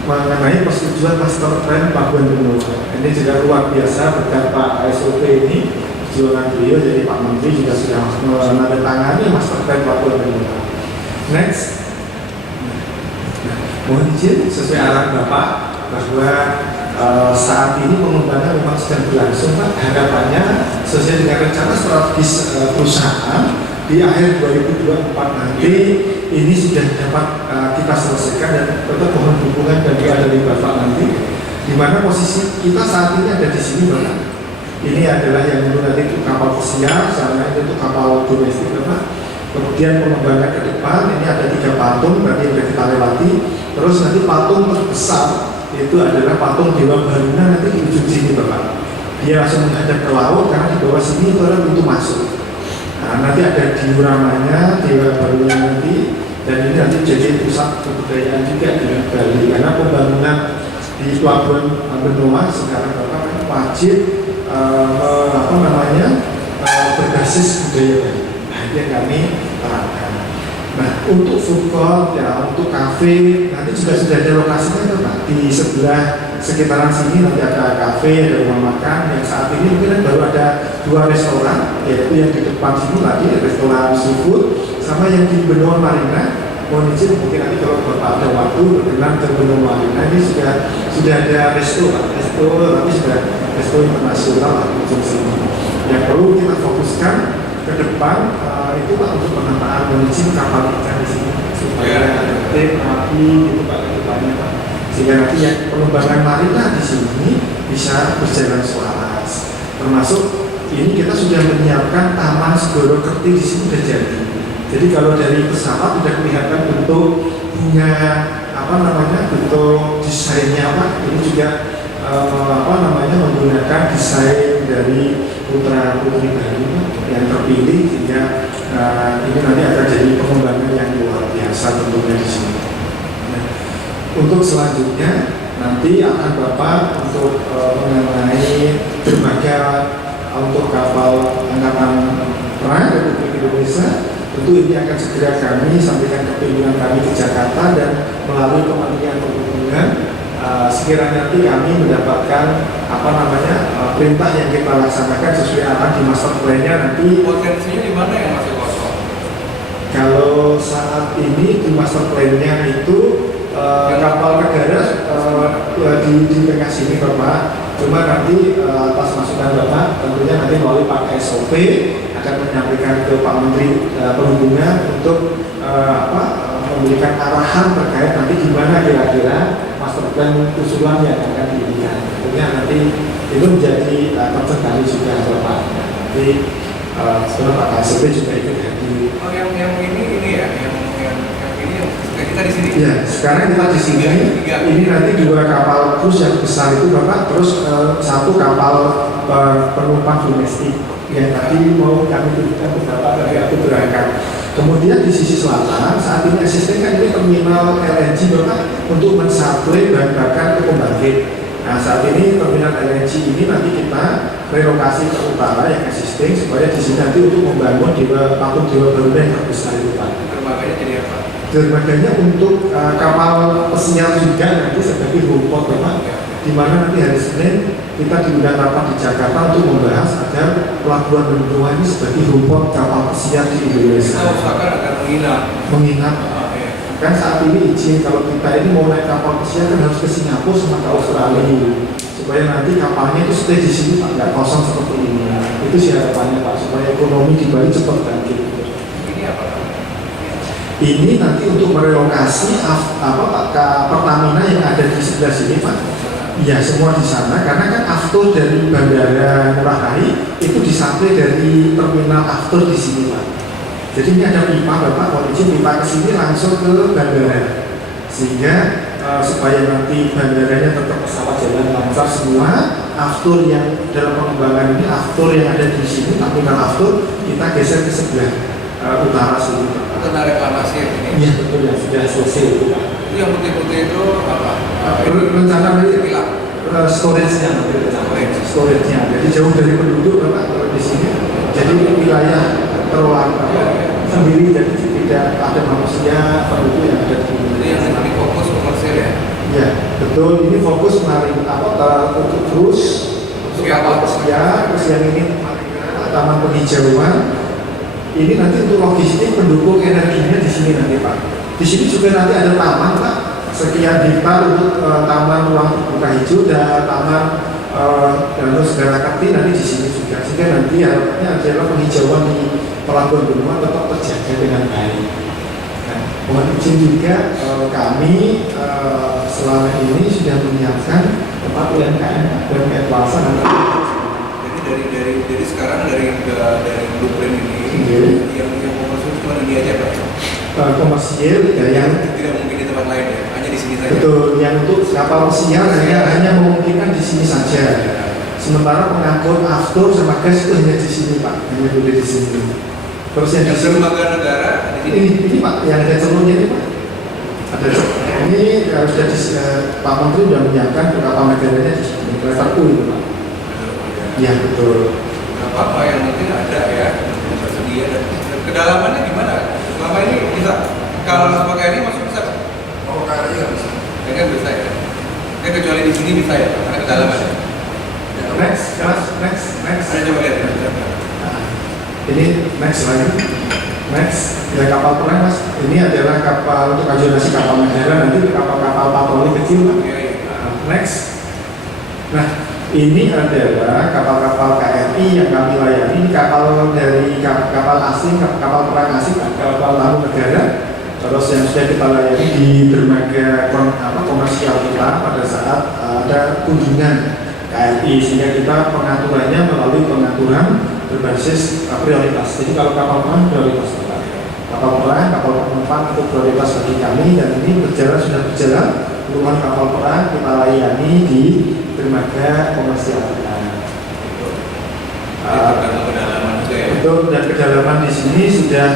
mengenai persetujuan master plan Pelabuhan Benoa. Ini juga luar biasa berkat Pak SOP ini, perjuangan beliau, jadi Pak Menteri juga sudah menandatangani master plan Pelabuhan Benoa. Next, mohon izin sesuai arahan Bapak bahwa saat ini pengembangan memang sedang berlangsung Pak. Harapannya sesuai dengan rencana strategis perusahaan di akhir 2024 nanti ini sudah dapat kita selesaikan, dan tetap mohon dukungan dan doa dari Bapak nanti, di mana posisi kita saat ini ada di sini Bapak. Ini adalah yang dulu nanti itu kapal pesiar, sana itu kapal domestik Bapak. Kemudian pengembangan ke depan ini ada 3 patung berarti yang kita lewati. Terus nanti patung terbesar itu adalah patung Dewa Baruna nanti di ujung sini Bapak. Dia langsung menghadap ke laut karena di bawah sini itu adalah pintu masuk. Nah, nanti ada dioramanya Dewa Baruna nanti, dan ini nanti jadi pusat kebudayaan juga di Bali karena pembangunan di Pelabuhan Benoa sekarang Bapak wajib berbasis budaya Bali. Nah, yang kami terapkan. Nah, untuk food court, ya, untuk kafe, nanti juga sudah ada lokasinya tuh Pak. Di sebelah sekitaran sini nanti ada kafe, ada rumah makan. Yang saat ini mungkin baru ada 2 restoran, yaitu yang di depan sini lagi, restoran seafood, sama yang di Benua Marina. Mohon izin, mungkin nanti kalau Bapak ada waktu berkenan ke Benua Marina, ini sudah ada resto, Pak. Resto, tapi sudah resto internasional lah, ujung sini. Yang perlu kita fokuskan ke depan itu Pak untuk penataan monitoring kapal ikan di sini supaya tim api gitu Pak ke depannya Pak, sehingga nanti yang pengembangan marina di sini bisa berjalan selaras. Termasuk ini kita sudah menyiapkan taman Segoro Kerti di sini sudah jadi. Jadi kalau dari pesawat sudah kelihatan bentuk punya bentuk desainnya Pak. Ini juga menggunakan desain dari putra putri baru yang terpilih, sehingga ini nanti akan jadi pengembangan yang luar biasa tentunya di sini. Nah, untuk selanjutnya nanti akan Bapak untuk mengenai dermaga untuk kapal angkatan perang Republik Indonesia, tentu ini akan segera kami sampaikan ke pimpinan kami di Jakarta dan melalui Kementerian Perhubungan. Sekiranya nanti kami mendapatkan perintah yang kita laksanakan sesuai arahan di master plan-nya nanti. Potensinya di mana yang masih kosong? Kalau saat ini di master plan-nya itu kapal negara di tengah sini Bapak. Cuma nanti atas masukan Bapak tentunya nanti melalui Pak SOP akan menyampaikan ke Pak Menteri Perhubungan untuk memberikan arahan terkait nanti gimana kira-kira master plan usulan yang akan diberikan. Tentunya nanti itu menjadi terkendali juga Bapak. Nanti setelah Pak KSP juga ikut hadir. Oh, yang ini ya, yang ini yang kita di sini. Ya, sekarang kita di sini. Ini nanti 2 kapal cruise yang besar itu Bapak, terus 1 kapal penumpang domestik yang tadi mau kami tunjukkan beberapa dari aku berangkat. Kemudian di sisi selatan saat ini existing kan ini terminal LNG Bapak untuk mensuplai bahan bakar ke pembangkit. Nah saat ini terminal LNG ini nanti kita relokasi ke utara yang existing supaya di sini nanti untuk membangun patung Dewa Baru yang terbesar itu Pak. Dermaganya jadi apa? Dermaganya untuk kapal pesiar juga nanti sebagai rumput Bapak, di mana nanti hari Senin kita diundang rapat di Jakarta untuk membahas agar pelabuhan Benoa ini sebagai rumput kapal pesiar di Indonesia. Kita usahakan agar mengingat kan saat ini izin kalau kita ini mau naik kapal pesiar kan harus ke Singapura sama ke Australia supaya nanti kapalnya itu stay di sini Pak, nggak kosong seperti ini. Itu sih harapannya Pak, supaya ekonomi di Bali cepat bangkit. Ini apa? Ini nanti untuk merelokasi Pertamina yang ada di sebelah sini Pak. Ya semua di sana karena kan aftur dari Bandara Ngurah Rai itu disampaikan dari terminal aftur di sini Pak. Jadi ini ada pipa Bapak, mau izin pipa ke sini langsung ke bandara, sehingga supaya nanti bandaranya tetap pesawat jalan lancar semua. Aftur yang dalam pengembangan ini, aftur yang ada di sini, terminal aftur kita geser ke sebelah utara sini. Kena reklamasi ini. Iya betul ya, sudah selesai itu Pak. Itu yang putih-putih itu apa? Rencana dari Kilang. storage-nya, storage-nya. Jadi jauh dari penduduk Bapak kalau di sini. Jadi wilayah terluar sendiri, jadi tidak ada manusia penduduk yang ada di sini. Jadi yang ini fokus komersil ya? Ya betul. Ini fokus untuk terus untuk kapal pesiar, terus yang ini taman penghijauan. Ini nanti untuk logistik pendukung energinya di sini nanti Pak. Di sini juga nanti ada taman Pak, sekian hektar untuk taman ruang terbuka hijau dan taman Danau Segara Kerti nanti di sini juga. Sehingga nanti harapannya adalah penghijauan di Pelabuhan Benoa tetap terjaga dengan baik. Nah, mohon izin juga kami selama ini sudah menyiapkan tempat UMKM dan Plaza nanti. Jadi sekarang dari blueprint ini yang komersil cuma ini aja Pak. Komersil ya, yang tidak mungkin di tempat lain ya, hanya di sini saja. betul, yang untuk kapal pesiar hanya memungkinkan di sini saja. Sementara pengangkut aftur sama gas itu hanya di sini Pak, hanya boleh di sini. Terus yang di sini lembaga negara di sini. ini Pak, yang ada celurnya ini Pak. Ada ini harus jadi Pak Menteri sudah menyiapkan kapal negaranya di sini, Perpu itu Pak. Ya betul. Apa yang mungkin ada ya tersedia dan kedalamannya gimana? Selama ini bisa Ini next lagi. Next, ya kapal perang mas. Ini adalah kapal untuk ajonasi kapal negara, nanti kapal-kapal patroli kecil mas. Next. Nah, ini adalah kapal-kapal KRI yang kami layani. Ini kapal dari kapal asing, kapal perang asing, kapal tamu negara. Terus yang sudah kita layani di dermaga komersial kita pada saat ada kunjungan KRI, sehingga kita pengaturannya melalui pengaturan berbasis prioritas. Jadi kalau kapal perang prioritas Bapak. Kapal perang, kapal penumpang itu prioritas bagi kami, dan ini sudah berjalan puluhan kapal perang kita layani di dermaga komersial kita. Betul, dan kedalaman di sini sudah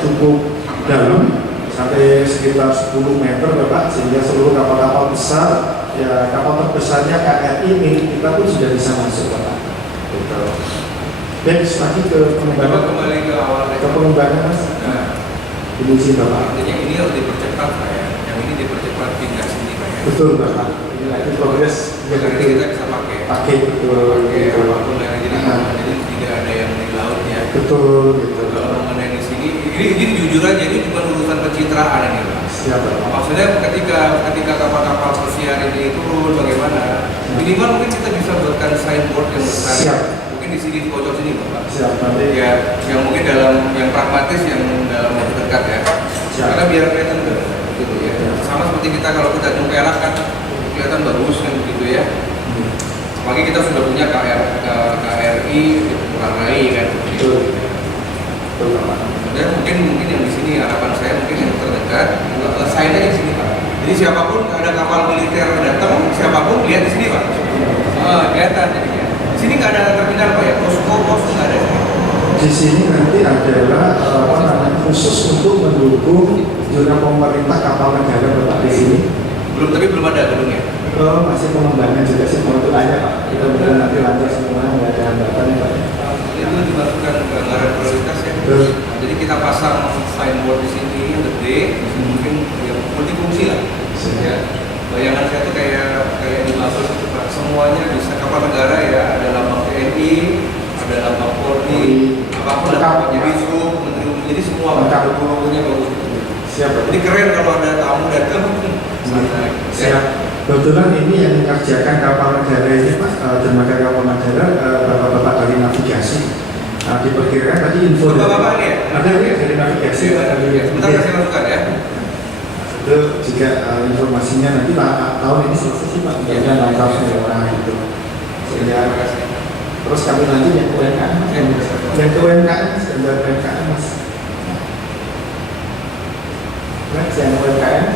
cukup dalam sampai sekitar 10 meter Bapak, sehingga seluruh kapal-kapal besar, ya kapal terbesarnya KRI milik kita pun sudah bisa masuk Bapak. Betul. Next lagi ke pengembangan. Kembali ke awal Ke pengembangan mas. Nah, Ini sih Bapak. artinya ini harus dipercepat Pak ya. Yang ini dipercepat hingga sini Pak ya. Betul Bapak. Ini lagi progres. Jadi kita bisa pakai. Pakai betul. Pakai Betul. apapun yang jadi tidak ada yang di laut ya. Betul. Betul. Kalau mengenai di sini, ini jujur aja ini cuma urusan pencitraan ini Pak. Siapa Bapak? Maksudnya ketika kapal-kapal pesiar ini turun bagaimana? Minimal mungkin kita bisa buatkan signboard yang besar. Siap. Mungkin di sini di pojok sini Bapak. Siap nanti. Ya, yang mungkin dalam yang pragmatis yang dalam waktu dekat ya. Siap. Karena biar kelihatan gitu ya. Sama seperti kita kalau kita jumperak kan kelihatan bagus kan begitu ya. Apalagi kita sudah punya KRI Rai kan. Betul. Betul Bapak. Dan mungkin yang di sini harapan saya mungkin yang terdekat sign aja di sini Pak. Jadi siapapun ada kapal militer datang, siapapun lihat di sini Pak. Kelihatan jadinya. Di sini nggak ada terminal Pak ya, posko nggak ada. Di sini nanti adalah khusus untuk mendukung zona pemerintah kapal negara Bapak di sini. Belum ada gedungnya. Masih pengembangan juga sih menurut aja Pak. Kita mudah nanti lancar semua, nggak ada hambatan Pak. Itu dimasukkan ke anggaran prioritas ya. Betul. Jadi kita pasang signboard di sini gede, mungkin ya multifungsi lah. Ya. Bayangan saya tuh kayak di Babel itu Pak. Semuanya bisa kapal negara ya, ada lambang TNI, ada lambang Polri, apapun Lengkap. ada jadi menteri, jadi semua Lengkap. logonya bagus. Siap Bapak. Jadi keren kalau ada tamu datang. Siap. Kebetulan ini yang mengerjakan kapal negara ini Pak, dermaga kapal negara, bapak-bapak dari navigasi. Diperkirakan tadi info Bapak-bapak ini ya? ada ya dari navigasi. Sebentar saya masukkan ya. Itu juga informasinya nanti tahun ini selesai sih Pak, Iya. lengkap semua gitu. Sehingga terus kami lanjut yang ke UMKM, yang ke UMKM, standar UMKM Mas. Next yang UMKM.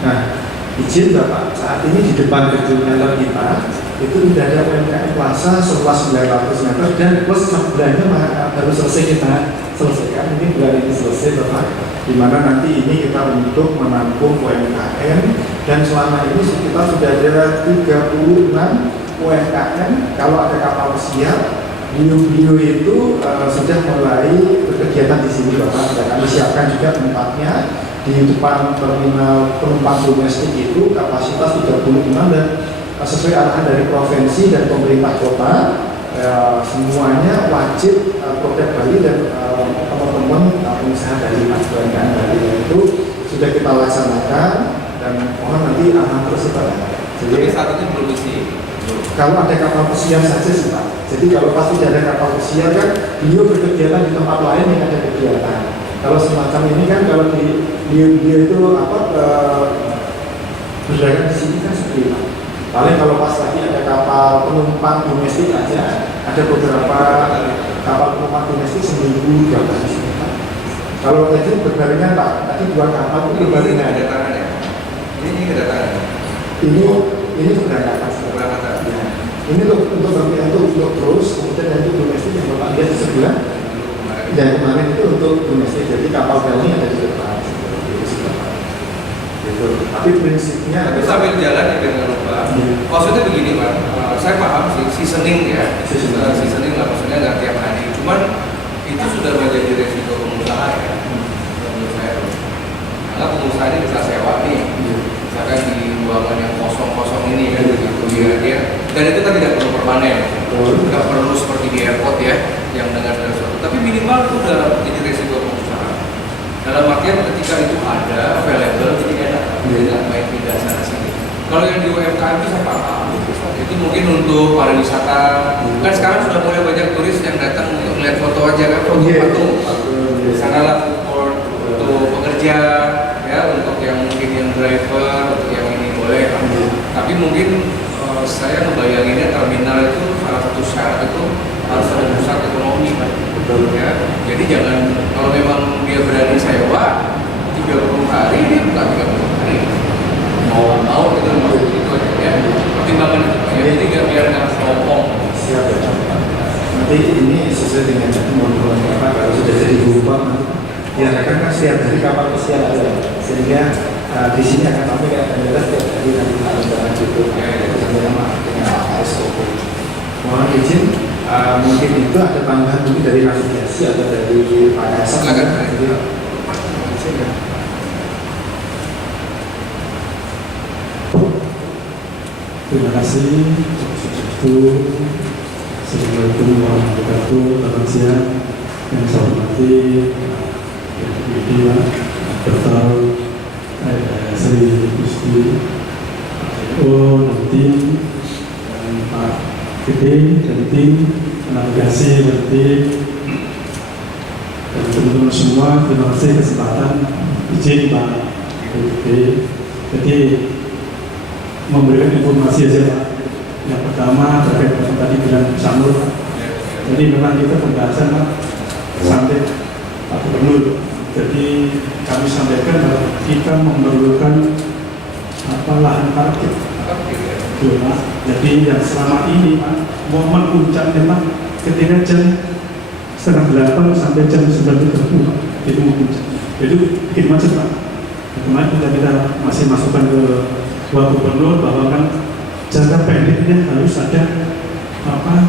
Nah, izin Bapak, saat ini di depan gedung kantor kita itu sudah ada UMKM Plaza seluas 900 meter dan plus sebenarnya baru selesai kita selesaikan. Ini bulan ini selesai Bapak, di mana nanti ini kita untuk menampung UMKM, dan selama ini kita sudah ada 36 UMKM. Kalau ada kapal pesiar, bio itu sudah mulai berkegiatan di sini Bapak. Dan kami siapkan juga tempatnya di depan terminal penumpang domestik itu kapasitas 36, dan sesuai arahan dari provinsi dan pemerintah kota, semuanya wajib produk Bali dan teman-teman pengusaha dari UMKM Bali itu sudah kita laksanakan, dan mohon nanti arahan terus Pak. Tapi Jadi saat ini belum isi. kalau ada kapal pesiar saja sih Pak. Jadi kalau pasti ada kapal pesiar kan, beliau berkegiatan di tempat lain yang ada kegiatan. Kalau semacam ini kan, kalau dia itu berdagang di sini kan seperti itu. Paling kalau pas lagi ada kapal penumpang domestik aja, ada beberapa kapal penumpang domestik seminggu 2 kali di sini Pak. Kalau tadi berbarengan Pak, tadi 2 kapal itu berbarengan. Kedatangan ya. Ini kedatangan. Ini keberangkatan. Keberangkatan. Ya. Ini untuk terus, kemudian yang itu domestik yang Bapak lihat di sebelah. Dan kemarin itu untuk domestik, jadi kapal kami ada di depan. Gitu. Tapi prinsipnya Tapi sambil jalan ya jangan lupa. Maksudnya begini Pak, saya paham sih seasoning ya, seasoning lah maksudnya nggak tiap hari. Cuman itu sudah menjadi resiko pengusaha ya. Menurut saya. Karena pengusaha ini bisa sewa nih, misalkan di ruangan yang kosong-kosong ini kan begitu dia. Dan itu kan tidak perlu permanen, nggak perlu seperti di sekarang sudah mulai banyak turis yang datang untuk melihat foto aja kan, foto patung. Sanalah food court untuk pekerja, ya, untuk yang mungkin yang driver, untuk yang ini boleh. Tapi mungkin saya ngebayanginnya terminal itu salah satu syarat itu harus ada pusat ekonomi kan. Ya, jadi jangan kalau memang dia berani sewa 30 hari dia bukan 30 hari. Mau itu maksud itu aja ya. Pertimbangan itu ya, jadi biar nggak selompong. Siap ya. Nanti ini sesuai dengan kemampuan Bapak kalau sudah jadi berubah nanti diharapkan kan setiap hari kapal pesiar ada, sehingga di sini akan sampai kayak bandara setiap hari nanti ada jalan gitu sampai sama dengan SOP. Mohon izin, mungkin itu ada tambahan mungkin dari navigasi atau dari Pak Kasat. Silakan. Terima kasih. Assalamualaikum warahmatullahi wabarakatuh. Selamat siang. Yang saya hormati Dr. Sri Gusti dan tim, dan Pak Gede dan tim navigasi dan tim dan teman-teman semua. Terima kasih kesempatan izin Pak Gede. Jadi memberikan informasi aja Pak. Yang pertama terkait dengan tadi bilang Sanur. Jadi memang kita pembahasan Pak sampai Pak Gubernur. Jadi kami sampaikan bahwa kita memerlukan lahan parkir. Jadi yang selama ini Pak, momen puncaknya Pak ketika jam 7:30 sampai jam 9:30 itu puncak. Itu bikin macet Pak. Kemarin kita masih masukkan ke Pak Gubernur bahwa kan jangka pendeknya harus ada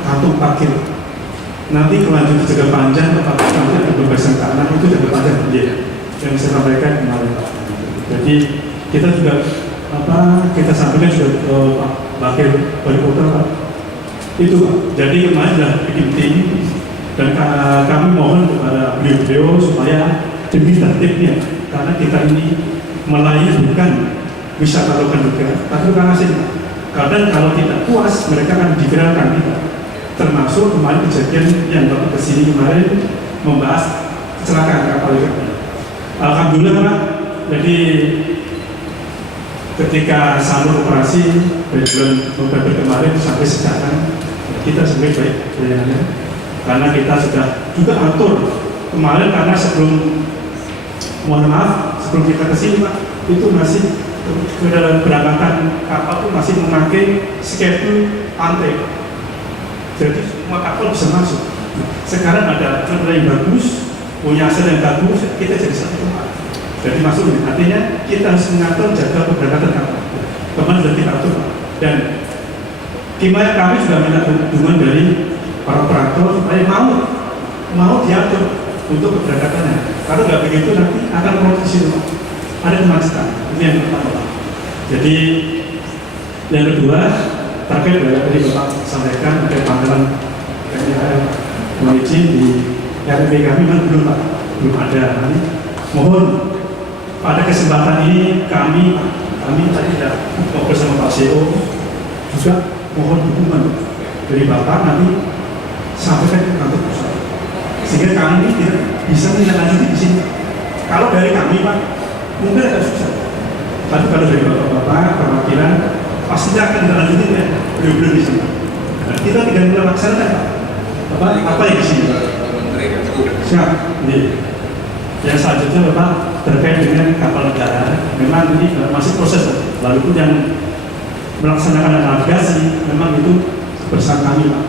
kantung parkir. Nanti kelanjutan jangka panjang atau nanti ada pembebasan kanan itu jangka panjang yang saya sampaikan kemarin Pak. Jadi kita juga kita sampaikan juga ke Pak Wakil Wali Kota Pak. Itu Pak. Jadi kemarin sudah bikin tim dan kami mohon kepada beliau supaya demi tertibnya karena kita ini melayani bukan wisata lokal juga, tapi bukan asing. Karena kalau tidak puas, mereka akan diviralkan kita. Termasuk kemarin kejadian yang Bapak kesini kemarin membahas kecelakaan kapal ikan. Alhamdulillah Pak, jadi ketika Sanur operasi dari bulan November kemarin sampai sekarang kita sebenarnya baik pelayanannya. Karena kita sudah juga atur kemarin karena sebelum, mohon maaf, sebelum kita kesini Pak, itu masih keberangkatan kapal itu masih memakai schedule antre. Jadi semua kapal bisa masuk. Sekarang ada terminal yang bagus, punya aset yang bagus, kita jadi satu tempat. Jadi masuk ini. Artinya kita harus mengatur jaga keberangkatan kapal. Kemarin sudah kita atur. Dan kami juga minta dukungan dari para operator supaya mau diatur untuk keberangkatannya. Kalau nggak begitu nanti akan produksi ada kemacetan. Ini yang pertama. Jadi yang kedua terkait dengan tadi Bapak sampaikan terkait pangkalan mohon izin di RP kami kan belum ada. Nanti mohon pada kesempatan ini kami tadi sudah ngobrol sama Pak CEO juga mohon dukungan dari Bapak nanti sampaikan ke kantor pusat sehingga kami ini tidak bisa menindaklanjuti di sini. Kalau dari kami Pak mungkin agak susah, tapi kalau dari bapak-bapak perwakilan pastinya akan dilanjutin ya, belum di sini. Nah, kita tinggal melaksanakan apa yang di sini. Siap. Yang selanjutnya Bapak terkait dengan kapal negara, memang ini masih proses. Lalu pun yang melaksanakan navigasi, memang itu bersama kami Pak.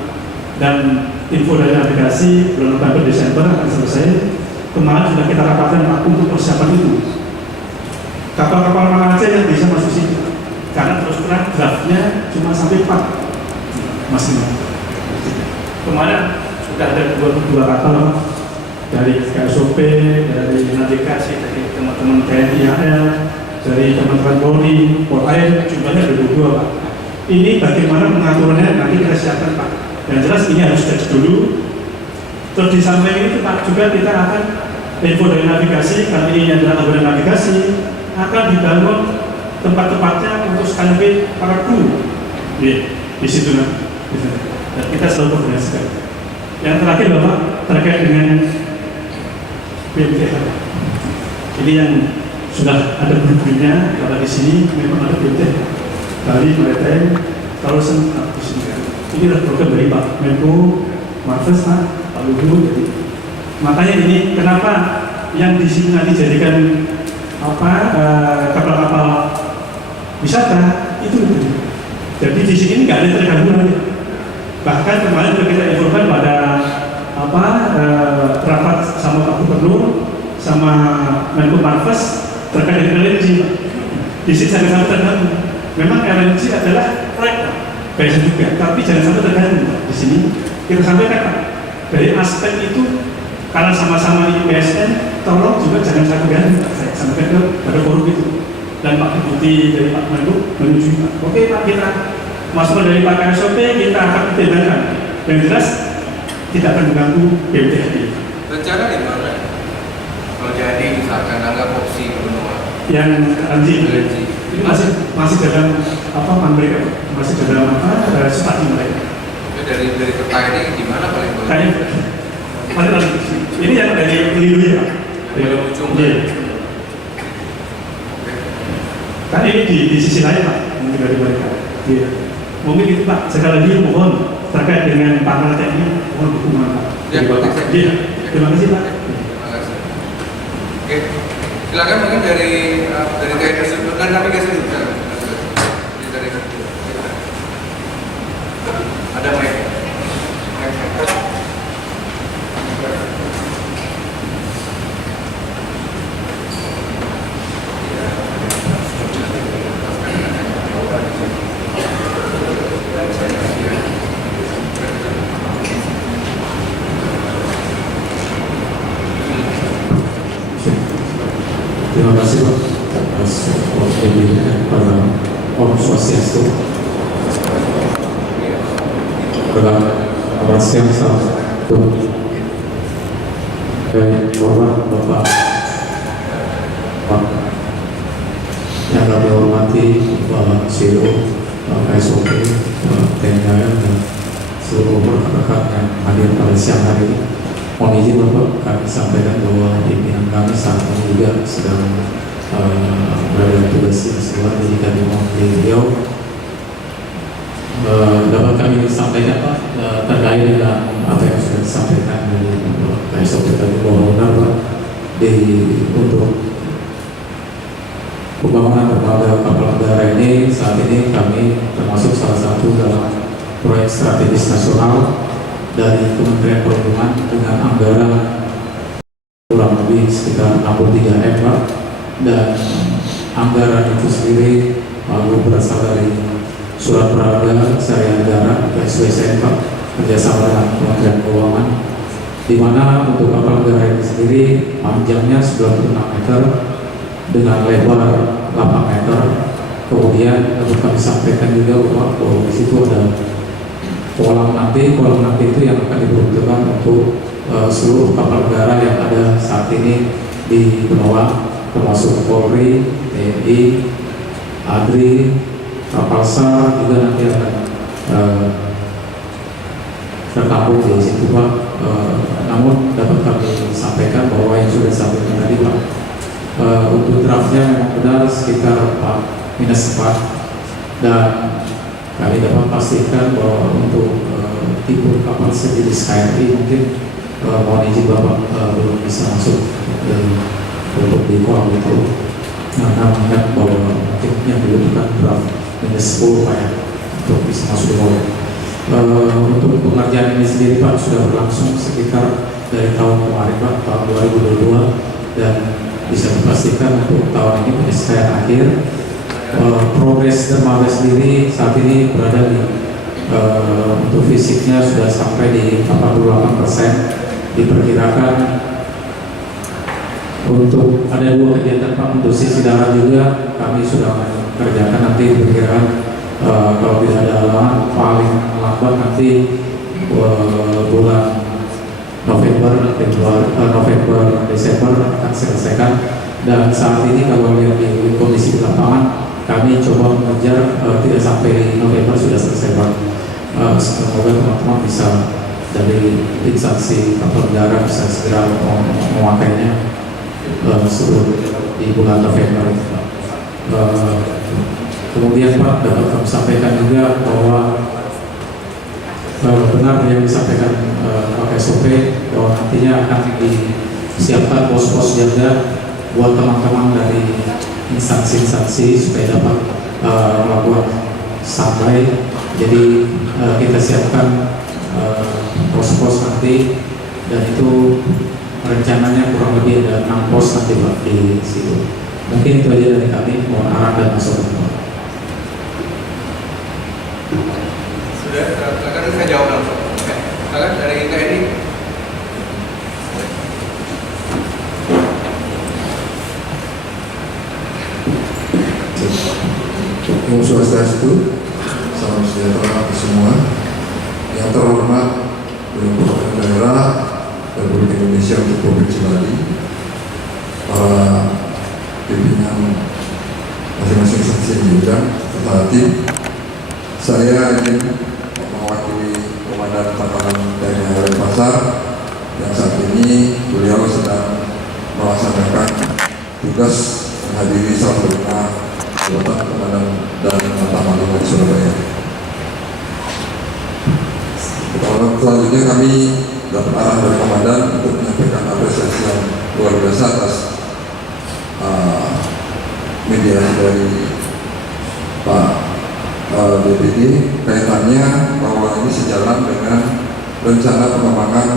Dan info dari navigasi bulan November Desember akan selesai. Kemarin sudah kita rapatkan Pak untuk persiapan itu. Kapal-kapal mana aja yang bisa masuk sini? Karena terus terang draftnya cuma sampai 4 masih. Kemarin sudah ada dua kapal dari KSOP, dari navigasi, dari teman-teman TNI AL, dari teman-teman Polri, Polri, jumlahnya ada 22 Pak. Ini bagaimana mengaturnya nanti kita siapkan Pak. Yang jelas ini harus cek dulu. Terus di samping itu Pak juga kita akan info dari navigasi, karena ini adalah anggota navigasi, akan dibangun tempat-tempatnya untuk standby para kru di situ nanti. dan kita selalu koordinasikan. Yang terakhir Bapak terkait dengan BMTH. Ini yang sudah ada blueprintnya, kalau di sini memang ada BMTH. Bali, Maritime, Kawasan di sini kan. Ini adalah program dari Pak Menko, Marves, Pak Luhut. Jadi makanya ini kenapa yang di sini nanti jadikan kapal-kapal wisata itu. Jadi di sini nggak ada terganggu. Bahkan kemarin kita infokan pada rapat sama Pak Gubernur sama Menko Marves terkait dengan LNG. Di sini sangat terganggu. Memang LNG adalah proyek biasa juga, tapi jangan sampai terganggu. Di sini kita sampaikan Pak, dari aspek itu karena sama-sama di PSN, tolong juga jangan sampai terganggu. Saya sampaikan pada forum itu. Dan Pak Deputi dari Pak Menko menyetujui Pak. Oke Pak, kita masukan dari Pak KSOP kita akan pertimbangkan. Yang jelas tidak akan mengganggu BMTH. Rencana di mana? Kalau jadi misalkan anggap opsi benua Yang LNG ini masih dalam mereka masih dalam studi mereka. Dari peta ini gimana paling boleh? Paling ini yang dari Lido ya. Dari ujung. Kan ini di sisi lain Pak, mungkin dari mereka. Iya. Mungkin itu Pak. Sekali lagi mohon terkait dengan panel teknik, mohon dukungan Pak. Ya, iya. Terima kasih Pak. Terima kasih. Oke, silakan mungkin dari TNI dan navigasi juga. Dari ada mic. Terima kasih Pak atas waktunya pada Om Swastiastu. Selamat siang, Assalamualaikum. Hormat Bapak yang kami hormati Bapak CEO, Bapak SOP, TNI dan seluruh rekan-rekan yang hadir pada siang hari ini. Mohon izin Bapak, kami sampaikan bahwa pimpinan kami saat ini juga sedang berada tugas di luar, jadi kami mohon beliau dapat kami sampaikan Pak terkait dengan apa yang sudah disampaikan dari Pak SOP tadi bahwa benar Pak untuk pembangunan dermaga kapal negara ini saat ini kami termasuk salah satu dalam proyek strategis nasional dari Kementerian Perhubungan dengan anggaran kurang lebih sekitar 63 M Pak, dan anggaran itu sendiri berasal dari surat peraga syariah negara SWSN Pak, kerjasama dengan Kementerian Keuangan, di mana untuk kapal negara ini sendiri panjangnya 96 meter dengan lebar 8 meter. Kemudian dapat kami sampaikan juga bahwa di situ ada kolam nanti itu yang akan diperuntukkan untuk seluruh kapal negara yang ada saat ini di benua, termasuk Polri, TNI, ADRI, kapal SAR juga nanti akan tertampung di situ Pak. Namun dapat kami sampaikan bahwa yang sudah disampaikan tadi Pak, untuk draftnya memang benar sekitar 4-4, dan kami dapat pastikan bahwa untuk tipe kapal sejenis KRI mungkin mohon izin Bapak belum bisa masuk untuk di kolam itu, karena melihat bahwa mungkin yang dibutuhkan draft -10 Pak ya, untuk bisa masuk di kolam. Untuk pengerjaan ini sendiri Pak sudah berlangsung sekitar dari tahun kemarin Pak, tahun 2022, dan bisa dipastikan untuk tahun ini penyelesaian akhir. Progres dermaga sendiri saat ini berada di untuk fisiknya sudah sampai di 48%. Diperkirakan untuk ada 2 kegiatan Pak, untuk sisi darat juga kami sudah mengerjakan, nanti diperkirakan kalau tidak ada halangan paling lambat nanti bulan November, Desember akan selesaikan. Dan saat ini kalau lihat di kondisi di lapangan, kami coba mengejar tidak sampai November sudah selesai Pak. semoga teman-teman bisa dari instansi kapal udara bisa segera memakainya sebelum di bulan November. Kemudian Pak, dapat kami sampaikan juga bahwa benar yang disampaikan Pak SOP bahwa nantinya akan disiapkan pos-pos jaga buat teman-teman dari instansi-instansi supaya dapat melakukan sampai. Jadi kita siapkan pos-pos nanti, dan itu rencananya kurang lebih ada 6 pos nanti Pak di situ. Mungkin itu aja dari kami, mohon arah dan masukan Pak. Sudah, silakan saya jawab langsung. Oke. Silakan dari TNI. Om Swastiastu, salam sejahtera bagi semua. Yang terhormat Gubernur Daerah Republik Indonesia untuk Provinsi Bali, para pimpinan masing-masing seksi bidang serta tim, saya ingin mewakili Komandan Pangkalan TNI Angkatan Denpasar yang saat ini beliau sedang melaksanakan tugas menghadiri salam terima jabatan Komandan dan Mata di Surabaya. Selanjutnya kami dapat arah dari Komandan untuk menyampaikan apresiasi yang luar biasa atas mediasi dari Pak BPD kaitannya bahwa ini sejalan dengan rencana pengembangan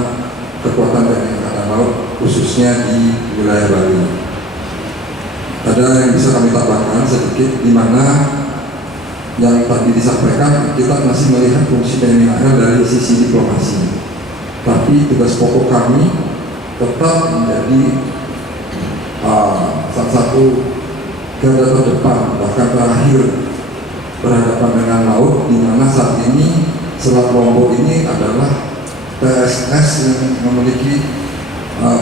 kekuatan TNI Angkatan Laut khususnya di wilayah Bali. Ada yang bisa kami tambahkan sedikit, di mana yang tadi disampaikan kita masih melihat fungsi TNI AL dari sisi diplomasi, tapi tugas pokok kami tetap menjadi salah satu garda terdepan bahkan terakhir berhadapan dengan laut, di mana saat ini Selat Lombok ini adalah TSS yang memiliki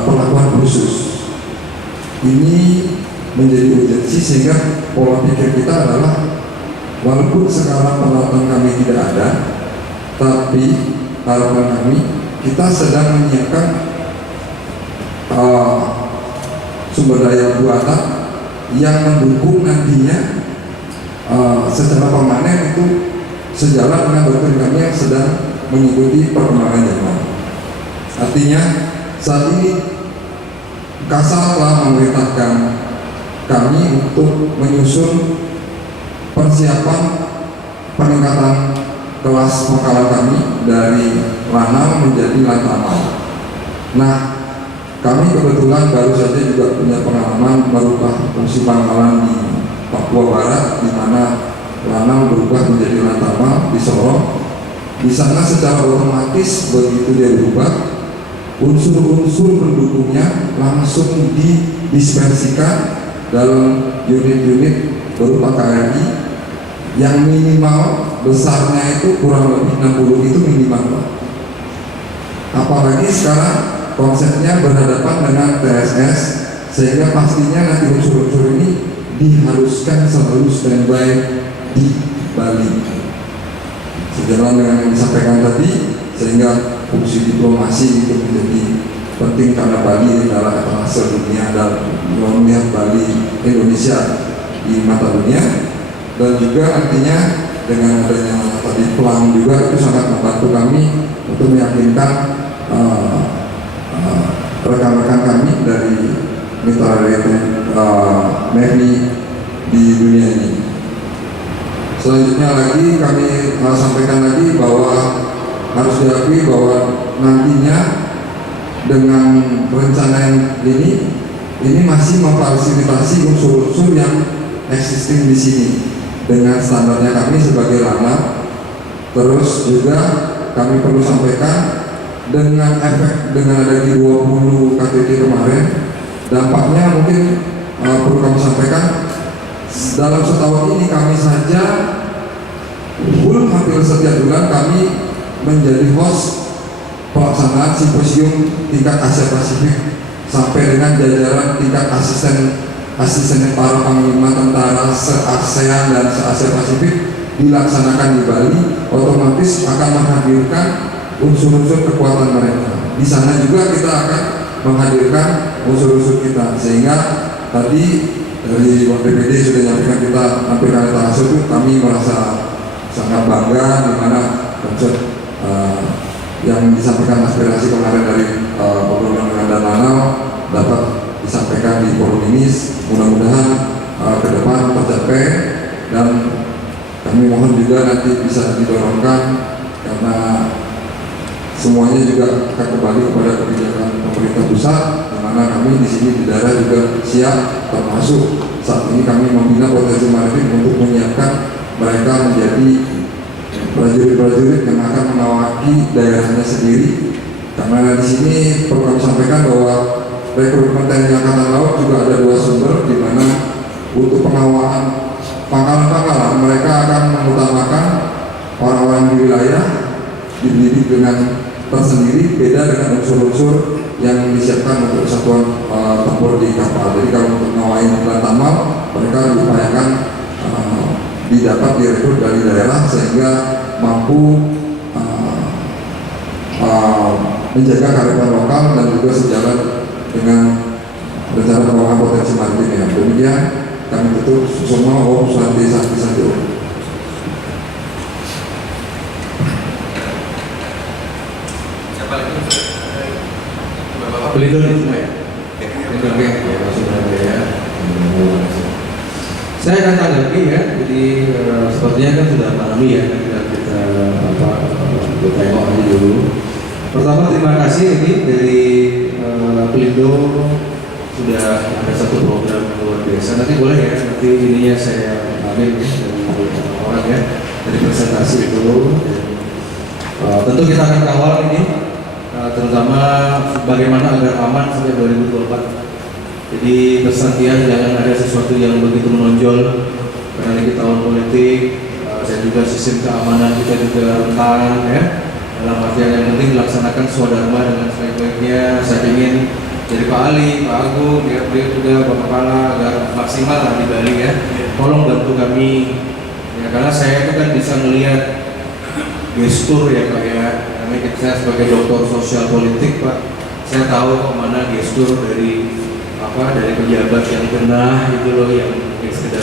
perlakuan khusus. Ini menjadi urgensi sehingga pola pikir kita adalah walaupun sekarang peralatan kami tidak ada, tapi harapan kami kita sedang menyiapkan sumber daya buatan yang mendukung nantinya secara permanen itu sejalan dengan doktrin kami yang sedang mengikuti perkembangan zaman. Artinya saat ini Kasal telah memerintahkan kami untuk menyusun persiapan peningkatan kelas pangkalan kami dari Lanal menjadi Lantamal. Nah, kami kebetulan baru saja juga punya pengalaman merubah fungsi pangkalan di Papua Barat, di mana Lanal berubah menjadi Lantamal di Sorong. Di sana secara otomatis begitu dia berubah, unsur-unsur pendukungnya langsung didispersikan dalam unit-unit berupa KRI yang minimal besarnya itu kurang lebih 60 itu minimal. Apalagi sekarang konsepnya berhadapan dengan TSS, sehingga pastinya nanti unsur-unsur ini diharuskan selalu standby di Bali. Sejalan dengan yang disampaikan tadi, sehingga fungsi diplomasi itu menjadi penting karena Bali adalah etalase dunia dan melihat Bali Indonesia di mata dunia, dan juga nantinya dengan adanya tadi pelang juga itu sangat membantu kami untuk meyakinkan rekan-rekan kami dari mitra Navy di dunia ini. Selanjutnya lagi kami sampaikan lagi bahwa harus diakui bahwa nantinya dengan rencana yang ini masih memfasilitasi unsur-unsur yang existing di sini dengan standarnya kami sebagai lama. Terus juga kami perlu sampaikan dengan efek dengan ada G20 KTT kemarin, dampaknya mungkin perlu kami sampaikan dalam setahun ini kami saja hampir setiap bulan kami menjadi host pelaksanaan simposium tingkat Asia Pasifik sampai dengan jajaran tingkat asisten para panglima tentara se-ASEAN dan se-Asia Pasifik dilaksanakan di Bali, otomatis akan menghadirkan unsur-unsur kekuatan mereka. Di sana juga kita akan menghadirkan unsur-unsur kita, sehingga tadi dari BPD sudah menyampaikan kita hampir kali terasa itu kami merasa sangat bangga di mana konsep yang disampaikan aspirasi kemarin dari Pembangunan dan Lanal dapat disampaikan di forum ini. Mudah-mudahan ke depan tercapai, dan kami mohon juga nanti bisa didorongkan karena semuanya juga akan kembali kepada kebijakan pemerintah pusat, di mana kami di sini di daerah juga siap, termasuk saat ini kami membina potensi maritim untuk menyiapkan mereka menjadi prajurit-prajurit yang akan mengawaki daerahnya sendiri. Karena di sini perlu kami sampaikan bahwa rekrutmen TNI Angkatan Laut juga ada 2 sumber, di mana untuk pengawalan pangkalan-pangkalan mereka akan mengutamakan orang-orang di wilayah dididik dengan tersendiri, beda dengan unsur-unsur yang disiapkan untuk satuan tempur di kapal. Jadi kalau untuk ngawain Lantamal, mereka diupayakan didapat direkrut dari daerah sehingga mampu menjaga kearifan lokal dan juga sejalan dengan rencana pengembangan potensi maritim ya. Demikian kami tutup semua. Om Swanti Sanjo. Siapa lagi? Pelindung itu semua ya? Oke, sudah ada ya. Saya akan tanggapi ya, jadi sepertinya kan sudah pahami ya, kita tengok aja dulu. Pertama terima kasih ini dari Pelindo sudah ada satu program luar biasa. Nanti boleh ya, nanti ininya saya ambil ya, dari orang ya, dari presentasi itu. Tentu kita akan kawal ini, terutama bagaimana agar aman sampai 2024. Jadi pesan jangan ada sesuatu yang begitu menonjol, karena ini tahun politik, dan juga sistem keamanan kita juga rentan ya. Dalam artian yang penting dilaksanakan swadharma dengan sebaik-baiknya. Saya ingin dari Pak Ali, Pak Agung, ya beliau juga Pak Kepala agar maksimal lah di Bali ya. Tolong bantu kami ya, karena saya itu kan bisa melihat gestur ya Pak ya. Karena saya sebagai doktor sosial politik Pak, saya tahu kok mana gestur dari pejabat yang genah gitu loh, yang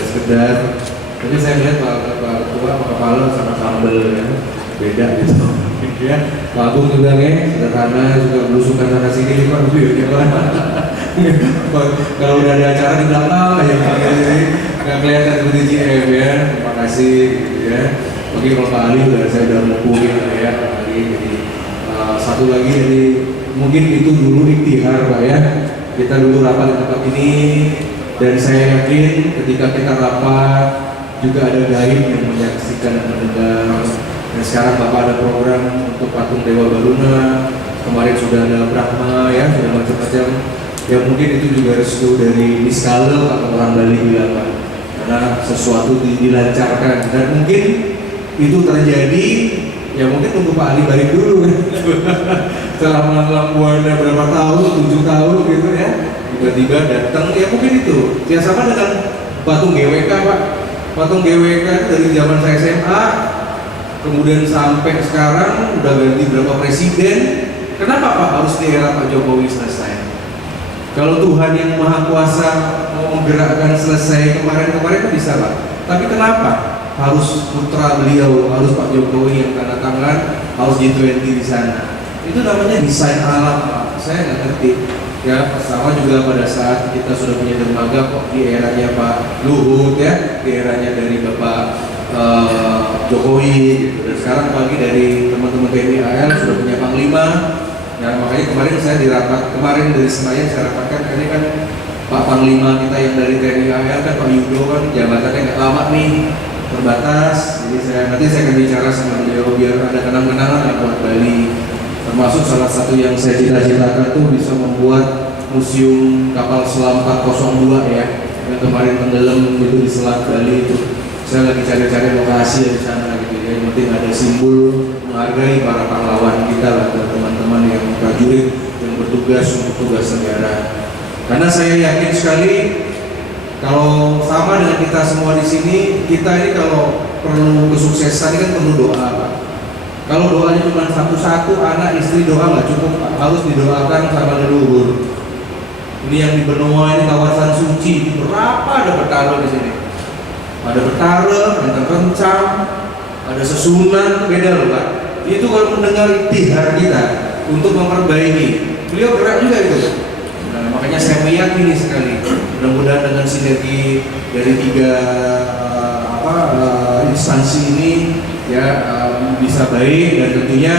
sekedar. Tapi saya lihat Pak Ketua, Pak Kepala sama sambel ya, beda gitu. Ya, Pak Agung juga sederhana, juga belusukan sana sini Pak, kalau udah ada acara di belakang ya Pak, jadi nggak kelihatan seperti GM ya. Terima kasih ya. Bagi Pak Ali saya udah mumpungin ya Pak Ali. Jadi satu lagi, jadi mungkin itu dulu ikhtiar Pak ya. Kita dulu rapat di tempat ini, dan saya yakin ketika kita rapat juga ada gaib yang menyaksikan dan mendengar. Dan sekarang Bapak ada program untuk patung Dewa Baruna, kemarin sudah ada Brahma ya, sudah macam-macam. Ya mungkin itu juga restu dari Niskala atau orang Bali bilang Pak, karena sesuatu dilancarkan, dan mungkin itu terjadi. Ya mungkin tunggu Pak Ali balik dulu kan. Setelah mengelam buana berapa tahun, 7 tahun gitu ya, tiba-tiba datang, ya mungkin itu. Ya sama dengan patung GWK Pak. Patung GWK dari zaman saya SMA, kemudian sampai sekarang udah ganti berapa presiden. Kenapa Pak harus di era Pak Jokowi selesai? Kalau Tuhan yang Maha Kuasa mau menggerakkan selesai kemarin-kemarin kan bisa Pak. Tapi kenapa harus putra beliau, harus Pak Jokowi yang tanda tangan, harus G20 di sana? Itu namanya desain alam Pak. Saya nggak ngerti. Ya, sama juga pada saat kita sudah punya dermaga kok di eranya Pak Luhut ya, di eranya dari Bapak Jokowi gitu. Dan sekarang pagi dari teman-teman TNI AL sudah punya Panglima. Ya makanya kemarin saya dirapat, kemarin dari Senayan saya rapatkan, ini kan Pak Panglima kita yang dari TNI AL kan Pak Yudo kan jabatannya nggak lama nih, terbatas. Jadi nanti saya akan bicara sama beliau biar ada kenang-kenangan yang buat Bali. Termasuk salah satu yang saya cita-citakan tuh bisa membuat museum kapal selam 402 ya, yang kemarin tenggelam itu di Selat Bali itu. Saya lagi cari-cari lokasi di sana gitu ya. Yang penting ada simbol menghargai para pahlawan kita lah, teman-teman yang prajurit yang bertugas untuk tugas negara. Karena saya yakin sekali kalau sama dengan kita semua di sini, kita ini kalau perlu kesuksesan ini kan perlu doa, Pak. Kalau doanya cuma satu-satu, anak istri doa nggak cukup, Pak. Harus didoakan sama leluhur. Ini yang di Benoa ini kawasan suci, berapa ada bertara di sini? Ada bertara, ada kencang, ada sesunan, beda loh, Pak. Itu kalau mendengar iktihar kita untuk memperbaiki, beliau gerak juga itu. Nah, makanya saya meyakini sekali, mudah-mudahan dengan sinergi dari tiga instansi ini ya bisa baik, dan tentunya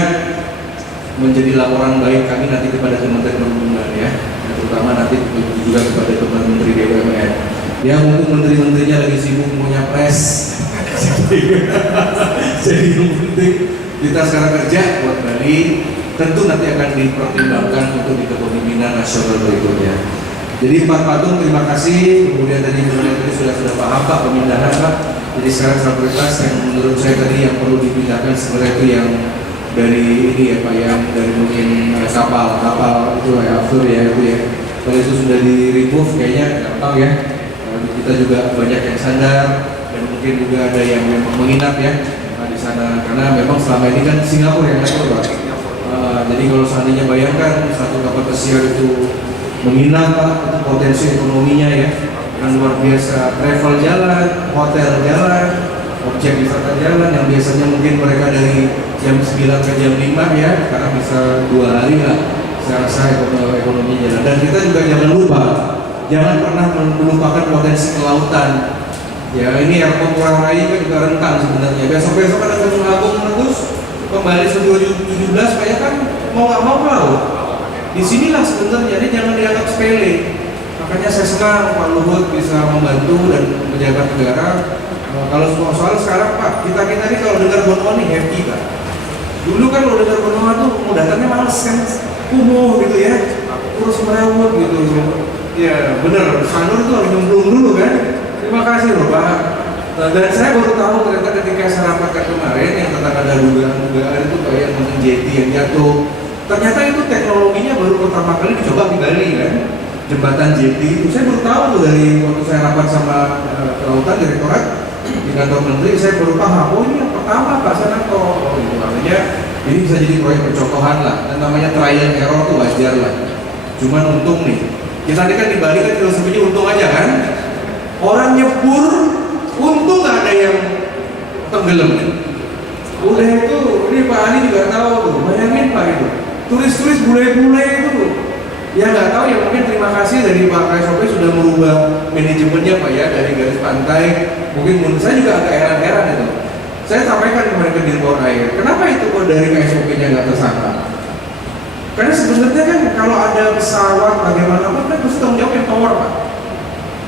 menjadi laporan baik kami nanti kepada Kementerian Perhubungan ya, terutama nanti juga kepada Menteri BUMN. Ya mungkin menteri-menterinya lagi sibuk mau nyapres. Jadi yang penting kita sekarang kerja buat Bali, tentu nanti akan dipertimbangkan untuk di kepemimpinan nasional berikutnya. Jadi Pak Patung terima kasih, kemudian tadi sudah paham Pak pemindahan Pak. Jadi sekarang prioritas yang menurut saya tadi yang perlu dipindahkan sebenarnya itu yang dari ini ya Pak, yang dari mungkin kapal itu ya after ya itu ya. Kalau itu sudah di remove kayaknya gampang ya. Kita juga banyak yang sadar, dan mungkin juga ada yang memang menginap ya di sana, karena memang selama ini kan Singapura yang ngatur Pak. Jadi kalau seandainya bayangkan satu kapal pesiar itu menginap Pak, itu potensi ekonominya ya yang luar biasa. Travel jalan, hotel jalan, objek wisata jalan yang biasanya mungkin mereka dari jam 9 ke jam 5 ya, sekarang bisa 2 hari lah saya rasa ekonomi jalan. Dan kita juga jangan lupa, jangan pernah melupakan potensi kelautan ya. Ini airport Ngurah Rai kan juga rentan sebenarnya. Besok-besok ada Gunung Agung meletus kembali 2017 kayak kan mau nggak mau laut. Disinilah sebenarnya, ini jangan dianggap sepele. Makanya saya senang Pak Luhut bisa membantu dan menjaga negara. Kalau soal sekarang Pak, kita ini kalau dengar Benoa nih happy Pak. Dulu kan kalau dengar Benoa tuh mau datangnya males kan, kumuh gitu ya, terus merewut gitu. Ya bener, Sanur itu harus nyemplung dulu kan. Terima kasih loh Pak. Dan saya baru tahu ternyata ketika saya rapatkan kemarin yang tentang ada dugaan itu kayak mungkin jeti yang jatuh. Ternyata itu teknologinya baru pertama kali dicoba di Bali kan, jembatan jeti itu. Saya baru tahu tuh dari waktu saya rapat sama kelautan direktorat di kantor menteri, saya baru paham. Oh ini yang pertama Pak Sananto. Oh itu artinya ini bisa jadi proyek percontohan lah. Dan namanya trial and error tuh wajar lah. Cuman untung nih, kita ini kan di Bali kan filosofinya untung aja kan. Orang nyebur, untung nggak ada yang tenggelam. Udah itu, ini Pak Ali juga tahu tuh. Bayangin Pak itu, turis-turis bule-bule itu, ya nggak tahu ya, mungkin terima kasih dari Pak KSOP sudah merubah manajemennya Pak ya, dari garis pantai. Mungkin menurut saya juga agak heran-heran itu. Saya sampaikan kemarin ke Dirgor Air, kenapa itu kok dari KSOP-nya nggak tersangka? Karena sebenarnya kan kalau ada pesawat bagaimanapun kan pasti tanggung jawab yang tower Pak.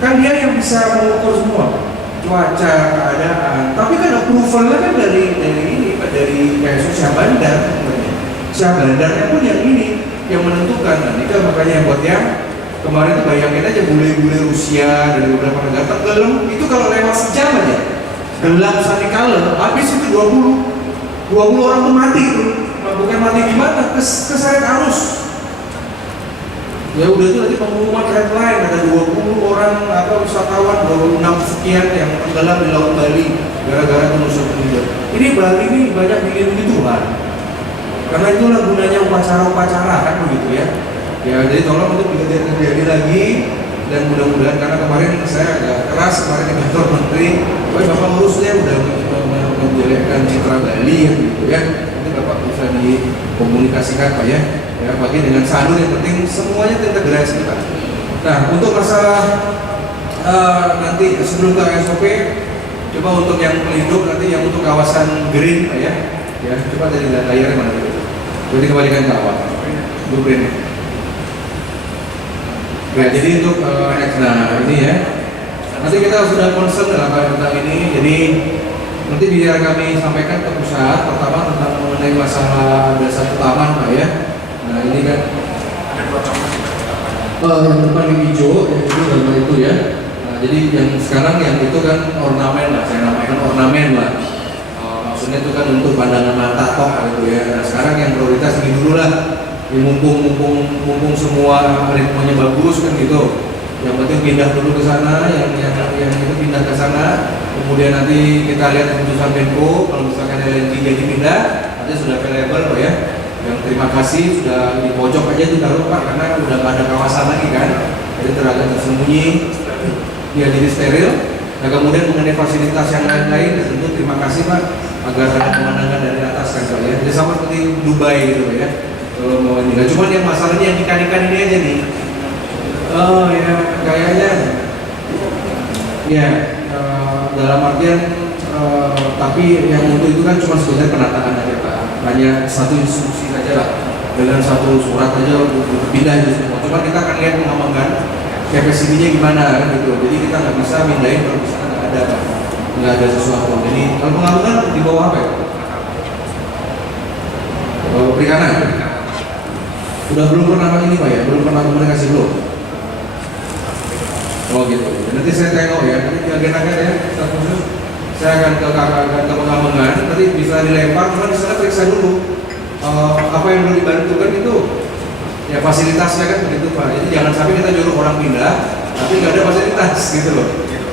Kan dia yang bisa mengukur semua cuaca, keadaan. Tapi kan approvalnya kan dari ini Pak, dari KSO Syah Bandar. Syah Bandarnya pun yang ini yang menentukan. Nah itu makanya buat yang kemarin tuh bayangin aja bule-bule Rusia dari beberapa negara tenggelam itu kalau lewat sejam aja gelam sanikala habis itu 20 orang tuh mati tuh. Bukan mati gimana, keseret arus. Ya udah itu nanti pengumuman headline ada 20 orang wisatawan 26 sekian yang tenggelam di Laut Bali gara-gara penusuk penunjuk. Ini Bali ini banyak dilindungi Tuhan. Karena itulah gunanya upacara-upacara kan begitu ya. Ya jadi tolong untuk tidak terjadi lagi, dan mudah-mudahan karena kemarin saya agak keras kemarin di kantor menteri, wah Bapak ngurusnya udah menjelekkan citra Bali ya gitu ya. Nanti Bapak bisa dikomunikasikan Pak ya. Ya, bagi dengan Sanur yang penting semuanya terintegrasi Pak. Nah untuk masalah nanti sebelum ke SOP, coba untuk yang pelindung nanti yang untuk kawasan green Pak ya. Ya coba dari layarnya mana dulu. Jadi kembalikan ke awal. Blueprint. Ya jadi untuk nah ini ya. Nanti kita sudah concern dalam tentang ini. Jadi nanti biar kami sampaikan ke pusat. Pertama tentang mengenai masalah dasar taman Pak ya. Nah ini kan yang depan yang hijau, yang itu gambar itu ya. Nah, jadi yang sekarang yang itu kan ornamen lah, saya namakan ornamen lah. Maksudnya itu kan untuk pandangan mata toh gitu ya. Nah sekarang yang prioritas ini dulu lah. Mumpung semua ritmenya bagus kan gitu. Yang penting pindah dulu ke sana, yang itu pindah ke sana. Kemudian nanti kita lihat keputusan Menko, kalau misalkan LNG jadi pindah, nanti sudah available Pak ya. Yang terima kasih sudah di pojok aja tuh taruh Pak, karena udah nggak ada kawasan lagi kan, jadi teragak tersembunyi, dia jadi steril. Nah kemudian mengenai fasilitas yang lain-lain, tentu terima kasih Pak, agar ada pemandangan dari atas kan Pak ya. Jadi sama seperti Dubai gitu Pak ya. Kalau mau ini, nah, cuman yang masalahnya yang ikan-ikan ini aja nih. Oh ya kayaknya, ya dalam artian tapi yang untuk itu kan cuma sebenarnya penataan aja Pak, hanya satu instruksi saja lah, dengan satu surat aja untuk pindah itu semua. Cuma kita akan lihat mengembangkan kapasitinya gimana kan gitu. Jadi kita nggak bisa mindahin kalau misalnya nggak ada sesuatu. Jadi kalau pengambangan di bawah apa ya? Perikanan. Udah belum pernah ini Pak ya, belum pernah komunikasi belum. Oh gitu. Nanti saya tengok ya, nanti agen-agen ya, Ustaz khusus. Saya akan ke pengambangan, nanti bisa dilempar, cuma di sana periksa dulu apa yang perlu dibantu kan itu. Ya fasilitasnya kan begitu Pak. Jadi jangan sampai kita nyuruh orang pindah, tapi nggak ada fasilitas gitu loh.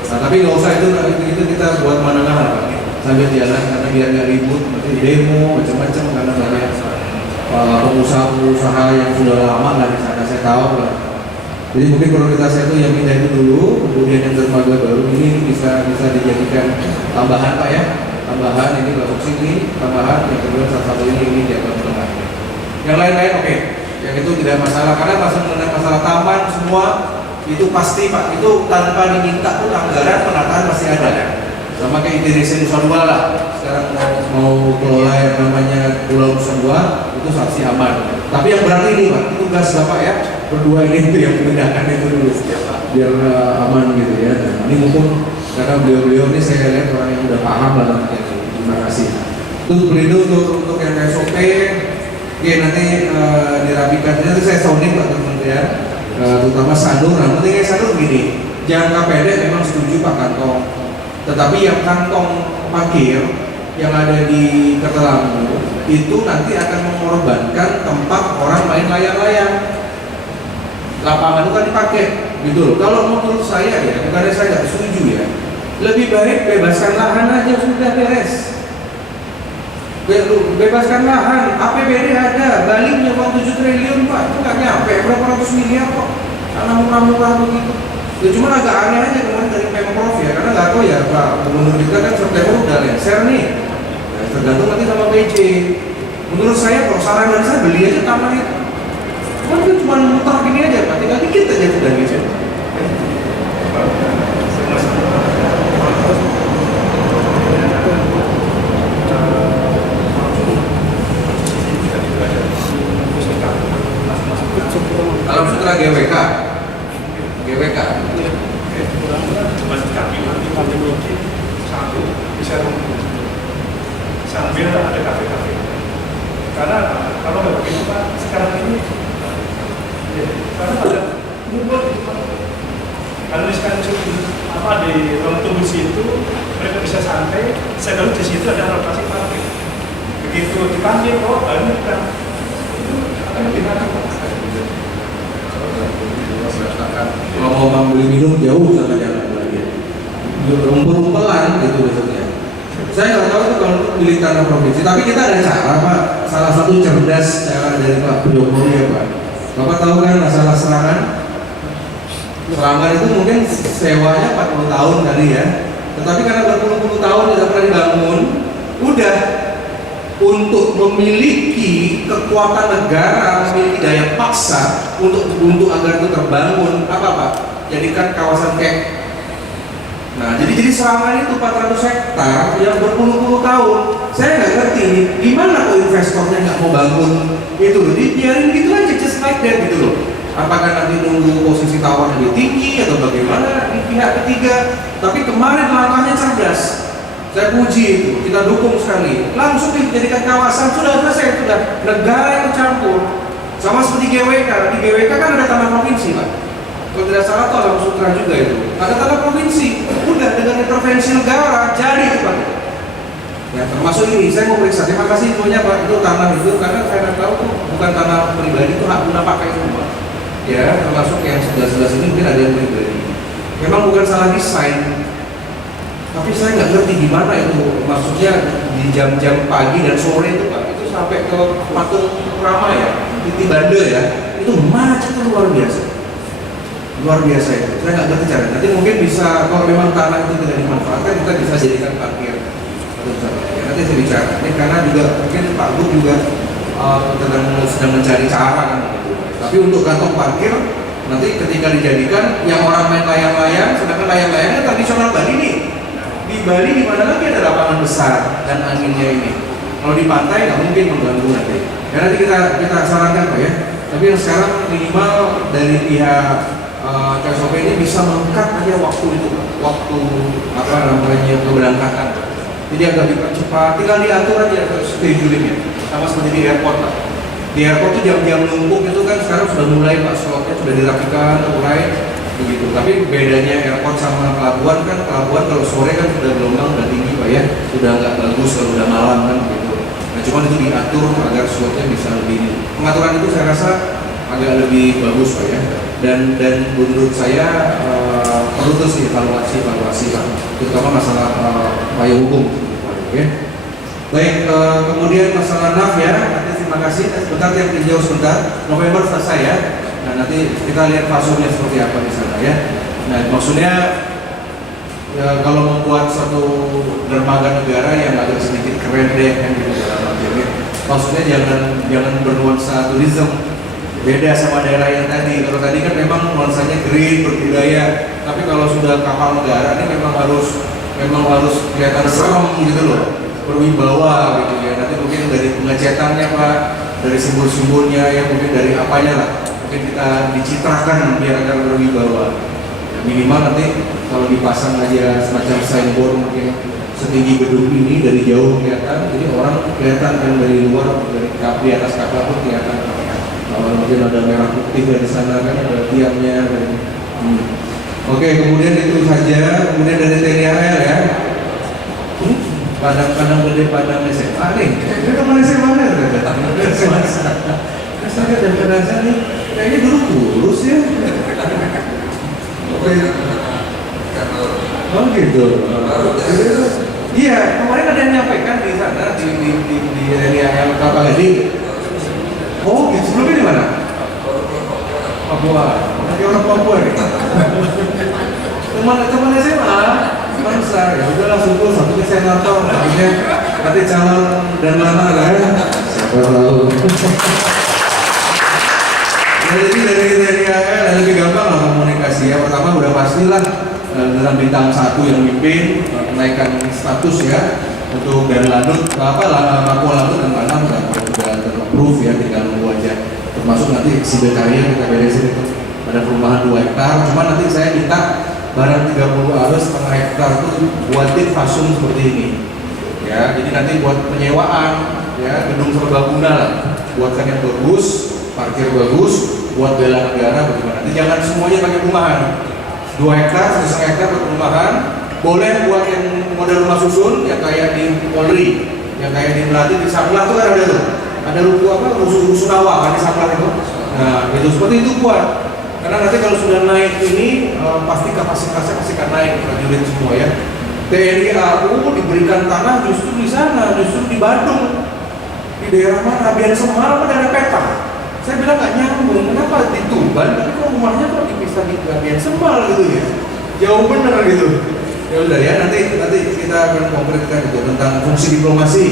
Nah tapi nggak usah itu kita buat menengah lah Pak. Sambil jalan karena biar nggak ribut, nanti demo macam-macam karena banyak pengusaha-pengusaha yang sudah lama lah di sana saya tahu lah. Jadi mungkin prioritasnya itu yang pindah itu dulu, kemudian yang dermaga baru ini bisa dijadikan tambahan Pak ya, tambahan ini masuk sini, tambahan yang kedua salah satu ini di atas tengah. Yang lain-lain oke, yang itu tidak masalah karena masalah taman semua itu pasti Pak, itu tanpa diminta pun anggaran penataan pasti ada. Sama kayak Indonesia Nusa Dua lah, sekarang mau kelola yang namanya Pulau Nusa Dua itu saksi aman. Tapi yang berarti ini Pak, tugas Bapak ya, berdua ini itu yang memindahkan itu dulu biar aman gitu ya. Dan ini mumpung karena beliau ini saya lihat orang yang udah paham lah. Terima kasih. Untuk beliau untuk yang SOP, oke nanti dirapikan. Nanti saya sounding Pak Kementerian, terutama Sanur. Nah, pentingnya Sanur gini, jangka pendek memang setuju Pak kantong. Tetapi yang kantong parkir yang ada di Ketelamu itu nanti akan mengorbankan tempat orang main layang-layang. Lapangan itu kan dipakai gitu loh. Kalau menurut saya ya, bukannya saya nggak setuju ya, lebih baik bebaskan lahan aja sudah beres. Bebaskan lahan, APBD ada, Bali punya uang 7 triliun Pak, itu nggak nyampe berapa ratus miliar kok, karena murah-murah begitu. Ya cuma agak aneh aja kemarin dari Pemprov ya, karena nggak tahu ya Pak Gubernur kita kan September udah lenser nih, ya, tergantung nanti sama PJ. Menurut saya kalau saran dari saya beli aja tanah itu. Kan cuma muter gini aja Pak, tinggal dikit aja udah gitu. Kalau sutra GWK sambil ada kafe-kafe. Karena kalau nggak begitu Pak, sekarang ini karena ada ngumpul di Pak. Kalau misalkan apa di ruang tunggu situ, mereka bisa santai. Saya tahu di situ ada lokasi parkir. Begitu dipanggil, oh ini kan itu akan lebih enak. Kalau mau beli minum jauh sama jalan lagi. Rumpel-rumpelan gitu maksudnya. Saya nggak tahu itu kalau pilih tanah provinsi, tapi kita ada cara Pak. Salah satu cerdas cara dari Pak Jokowi ya Pak. Bapak tahu kan masalah serangan? Serangan itu mungkin sewanya 40 tahun kali ya. Tetapi karena berpuluh-puluh tahun tidak pernah dibangun, udah untuk memiliki kekuatan negara, memiliki daya paksa untuk agar itu terbangun apa Pak? Jadikan kawasan kayak. Nah, jadi serangan itu 400 hektar yang berpuluh-puluh tahun. Saya nggak ngerti nih, gimana kok investornya nggak mau bangun itu loh? Dibiarin gitu aja, just like that gitu loh. Apakah nanti nunggu posisi tawar lebih tinggi atau bagaimana di pihak ketiga? Tapi kemarin langkahnya cerdas. Saya puji itu, kita dukung sekali. Langsung dijadikan kawasan, sudah selesai, sudah negara yang campur. Sama seperti GWK, di GWK kan ada tanah provinsi Pak. Kalau tidak salah tuh Alam Sutra juga itu. Ada tanah provinsi, udah dengan intervensi negara jadi itu Pak. Ya termasuk ini, saya mau periksa. Terima kasih infonya Pak, itu tanah itu karena saya tahu tuh bukan tanah pribadi, itu hak guna pakai semua. Ya termasuk yang sebelah ini mungkin ada yang pribadi. Memang bukan salah desain. Tapi saya nggak ngerti gimana itu, maksudnya di jam-jam pagi dan sore itu Pak, itu sampai ke Patung Rama ya, Titi Bande ya, itu macetnya luar biasa. Luar biasa itu, saya nggak ngerti cara. Nanti mungkin bisa, kalau memang tanah itu tidak dimanfaatkan, kita bisa jadikan parkir. Nanti saya bicara, ini karena juga mungkin Pak Gub juga sedang mencari cara kan gitu. Tapi untuk kantong parkir, nanti ketika dijadikan, yang orang main layang-layang, sedangkan layang-layangnya tradisional Bali nih. Di Bali di mana lagi ada lapangan besar dan anginnya ini. Kalau di pantai nggak mungkin mengganggu nanti. Ya nanti kita sarankan Pak ya. Tapi yang sekarang minimal dari pihak KSOP ini bisa mengangkat aja waktu itu, waktu apa namanya keberangkatan. Jadi agak dipercepat, tinggal diatur aja schedule-nya. Sama seperti di airport Pak. Di airport itu jam-jam numpuk itu kan sekarang sudah mulai Pak, slotnya sudah dirapikan, mulai begitu. Tapi bedanya airport sama pelabuhan kan, pelabuhan kalau sore kan sudah gelombang udah tinggi Pak ya, sudah nggak bagus kalau udah malam kan gitu. Nah cuman itu diatur agar slotnya bisa lebih, pengaturan itu saya rasa agak lebih bagus Pak ya. Dan menurut saya perlu terus evaluasi Pak, terutama masalah payung hukum. Oke. Baik, kemudian masalah NAF ya, nanti terima kasih. Sebentar yang tinjau sebentar, November selesai ya. Nah nanti kita lihat fasunnya seperti apa di sana ya. Nah maksudnya ya, kalau membuat satu dermaga negara yang agak sedikit keren deh kan gitu dalam artinya. Maksudnya jangan bernuansa turisme. Beda sama daerah yang tadi. Kalau tadi kan memang nuansanya green, berbudaya. Tapi kalau sudah kapal negara ini memang harus kelihatan serem gitu loh, berwibawa gitu ya. Nanti mungkin dari pengecatannya Pak, dari simbol-simbolnya ya, mungkin dari apanya lah, mungkin kita dicitrakan biar agar berwibawa. Ya, minimal nanti kalau dipasang aja semacam signboard mungkin setinggi gedung ini dari jauh kelihatan, jadi orang kelihatan kan dari luar, dari di atas kapal pun kelihatan. Mungkin ada merah putih dari sana kan, ada tiangnya. Oke, kemudian itu saja. Kemudian dari TNI AL ya, padang gede, padang SMA nih. Ini teman SMA nih, saya dan padang saya nih, kayaknya dulu kurus ya. Oh gitu. Iya, kemarin ada yang nyampaikan di sana di TNI AL Kapal Gede. Oh, gitu. Sebelumnya di mana? Papua. Nanti orang Papua nih. Teman SMA, bangsa ya udahlah syukur satunya saya nonton, akhirnya nanti calon dan mana kan? Siapa tahu. Dari AL lebih gampang lah komunikasi ya. Pertama udah pastilah dalam bintang 1 yang mimpin menaikkan status ya. Untuk dan lanut Papua Lanut dan Panam sudah terapprove ya, tinggal nunggu aja. Termasuk nanti si Betaria kita beresin itu ada perumahan 2 hektar. Cuma nanti saya minta barang 30 arus setengah hektar itu buatin fasum seperti ini. Ya, jadi nanti buat penyewaan ya, gedung serbaguna lah. Buatkan yang bagus, parkir bagus, buat bela negara bagaimana. Nanti jangan semuanya pakai perumahan. 2 hektar, 1,5 hektar buat perumahan. Boleh buat yang model rumah susun yang kayak di Polri, yang kayak di Melati, di Saplah tuh kan ada tuh, ada rusunawa kan di Saplah itu. Nah itu seperti itu buat, karena nanti kalau sudah naik ini pasti kapasitasnya pasti akan naik prajurit semua ya. TNI AU diberikan tanah justru di sana, justru di Bandung, di daerah mana? Biar Semarang ada peta. Saya bilang nggak nyambung, kenapa di Tuban tapi kok rumahnya kok dipisah di Biar Semal gitu ya? Jauh bener gitu. Ya udah ya, nanti kita akan konkretkan itu tentang fungsi diplomasi.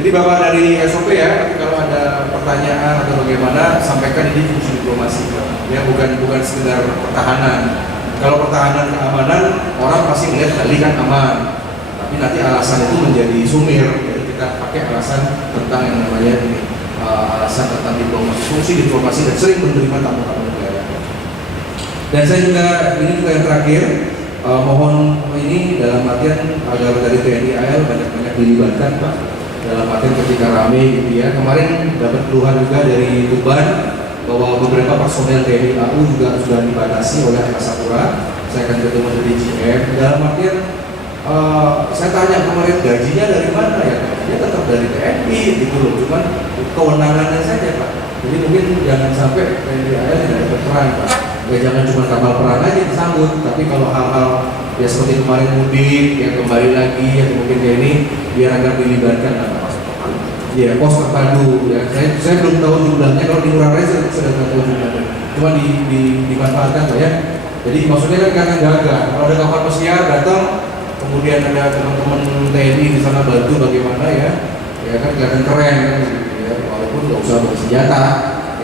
Jadi Bapak dari SOP ya, kalau ada pertanyaan atau bagaimana sampaikan ini fungsi diplomasi. Ya bukan sekedar pertahanan. Kalau pertahanan keamanan orang pasti melihat tadi kan aman. Tapi nanti alasan itu menjadi sumir. Jadi kita pakai alasan tentang yang namanya ini alasan tentang diplomasi, fungsi diplomasi dan sering menerima tamu-tamu negara. Dan saya juga ini juga yang terakhir. Mohon ini dalam artian agar dari TNI AL banyak-banyak dilibatkan Pak, dalam artian ketika rame gitu ya. Kemarin dapat keluhan juga dari Tuban bahwa beberapa personel TNI AU juga sudah dibatasi oleh Angkasa Pura. Saya akan ketemu dari GM. Dalam artian saya tanya kemarin gajinya dari mana ya? Gajinya tetap dari TNI gitu loh, cuman kewenangannya saja Pak. Jadi mungkin jangan sampai TNI AL tidak berperan Pak. ya jangan cuma kapal perang aja disambut, tapi kalau hal-hal ya seperti kemarin mudik, yang kembali lagi, atau mungkin kayak ini, biar agak dilibatkan ya pos terpadu. Ya saya belum tahu jumlahnya, kalau di Ngurah Rai saya sudah tahu jumlahnya, cuma dimanfaatkan lah ya. Jadi maksudnya kan karena gagal, kalau ada kapal pesiar datang, kemudian ada teman-teman TNI di sana bantu bagaimana ya kan kelihatan keren kan, ya, walaupun nggak usah bersenjata,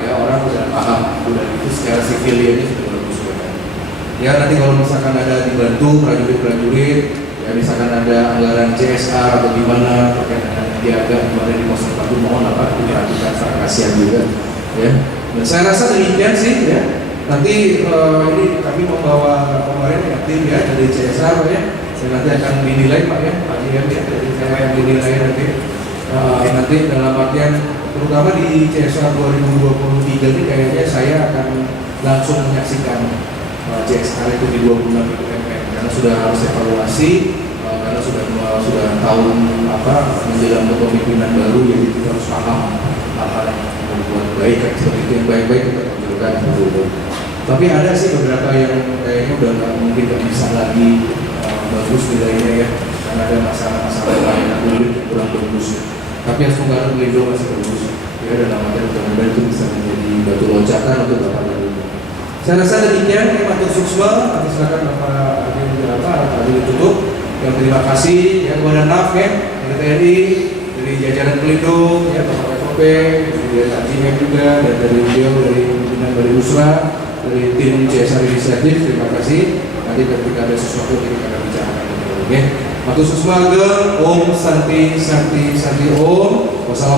ya orang udah paham, udah itu secara sivil ini sudah bagus kan. Ya nanti kalau misalkan ada dibantu prajurit-prajurit, ya misalkan ada anggaran CSR atau gimana terkait dengan diaga gimana di pos terpadu, mohon apa diperhatikan, sangat kasihan juga, ya. Dan saya rasa demikian sih ya. Nanti ini kami membawa kemarin ya, tim ya dari CSR ya. Saya nanti akan dinilai Pak ya, Pak Jian ya, jadi saya yang dinilai nanti dalam artian terutama di CSR 2023 ini kayaknya saya akan langsung menyaksikan CSR itu di 26 BUMN karena sudah harus evaluasi, karena sudah tahun menjelang kepemimpinan baru, jadi kita harus paham hal-hal yang membuat baik seperti itu, yang baik-baik kita tunjukkan dulu. Tapi ada sih beberapa yang kayaknya udah mungkin nggak bisa lagi bagus nilainya ya, karena ada masalah-masalah lain yang kurang bagus. Tapi yang semoga Pelindo masih bagus ya, dalam artian mudah-mudahan itu bisa menjadi batu loncatan untuk Bapak Pelindo. Saya rasa demikian ya, Matur Suksma. Nanti silakan Bapak Adi ditutup. Yang terima kasih ya kepada NAF ya, dari TNI, dari jajaran Pelindo ya, Bapak FOP, dari Tajimnya juga, dan dari beliau dari pimpinan Balai Usra, dari tim CSR Inisiatif. Terima kasih. Nanti ketika ada sesuatu kita akan bicarakan ya. Matur Suksma, Om Santi Om. Wassalamualaikum.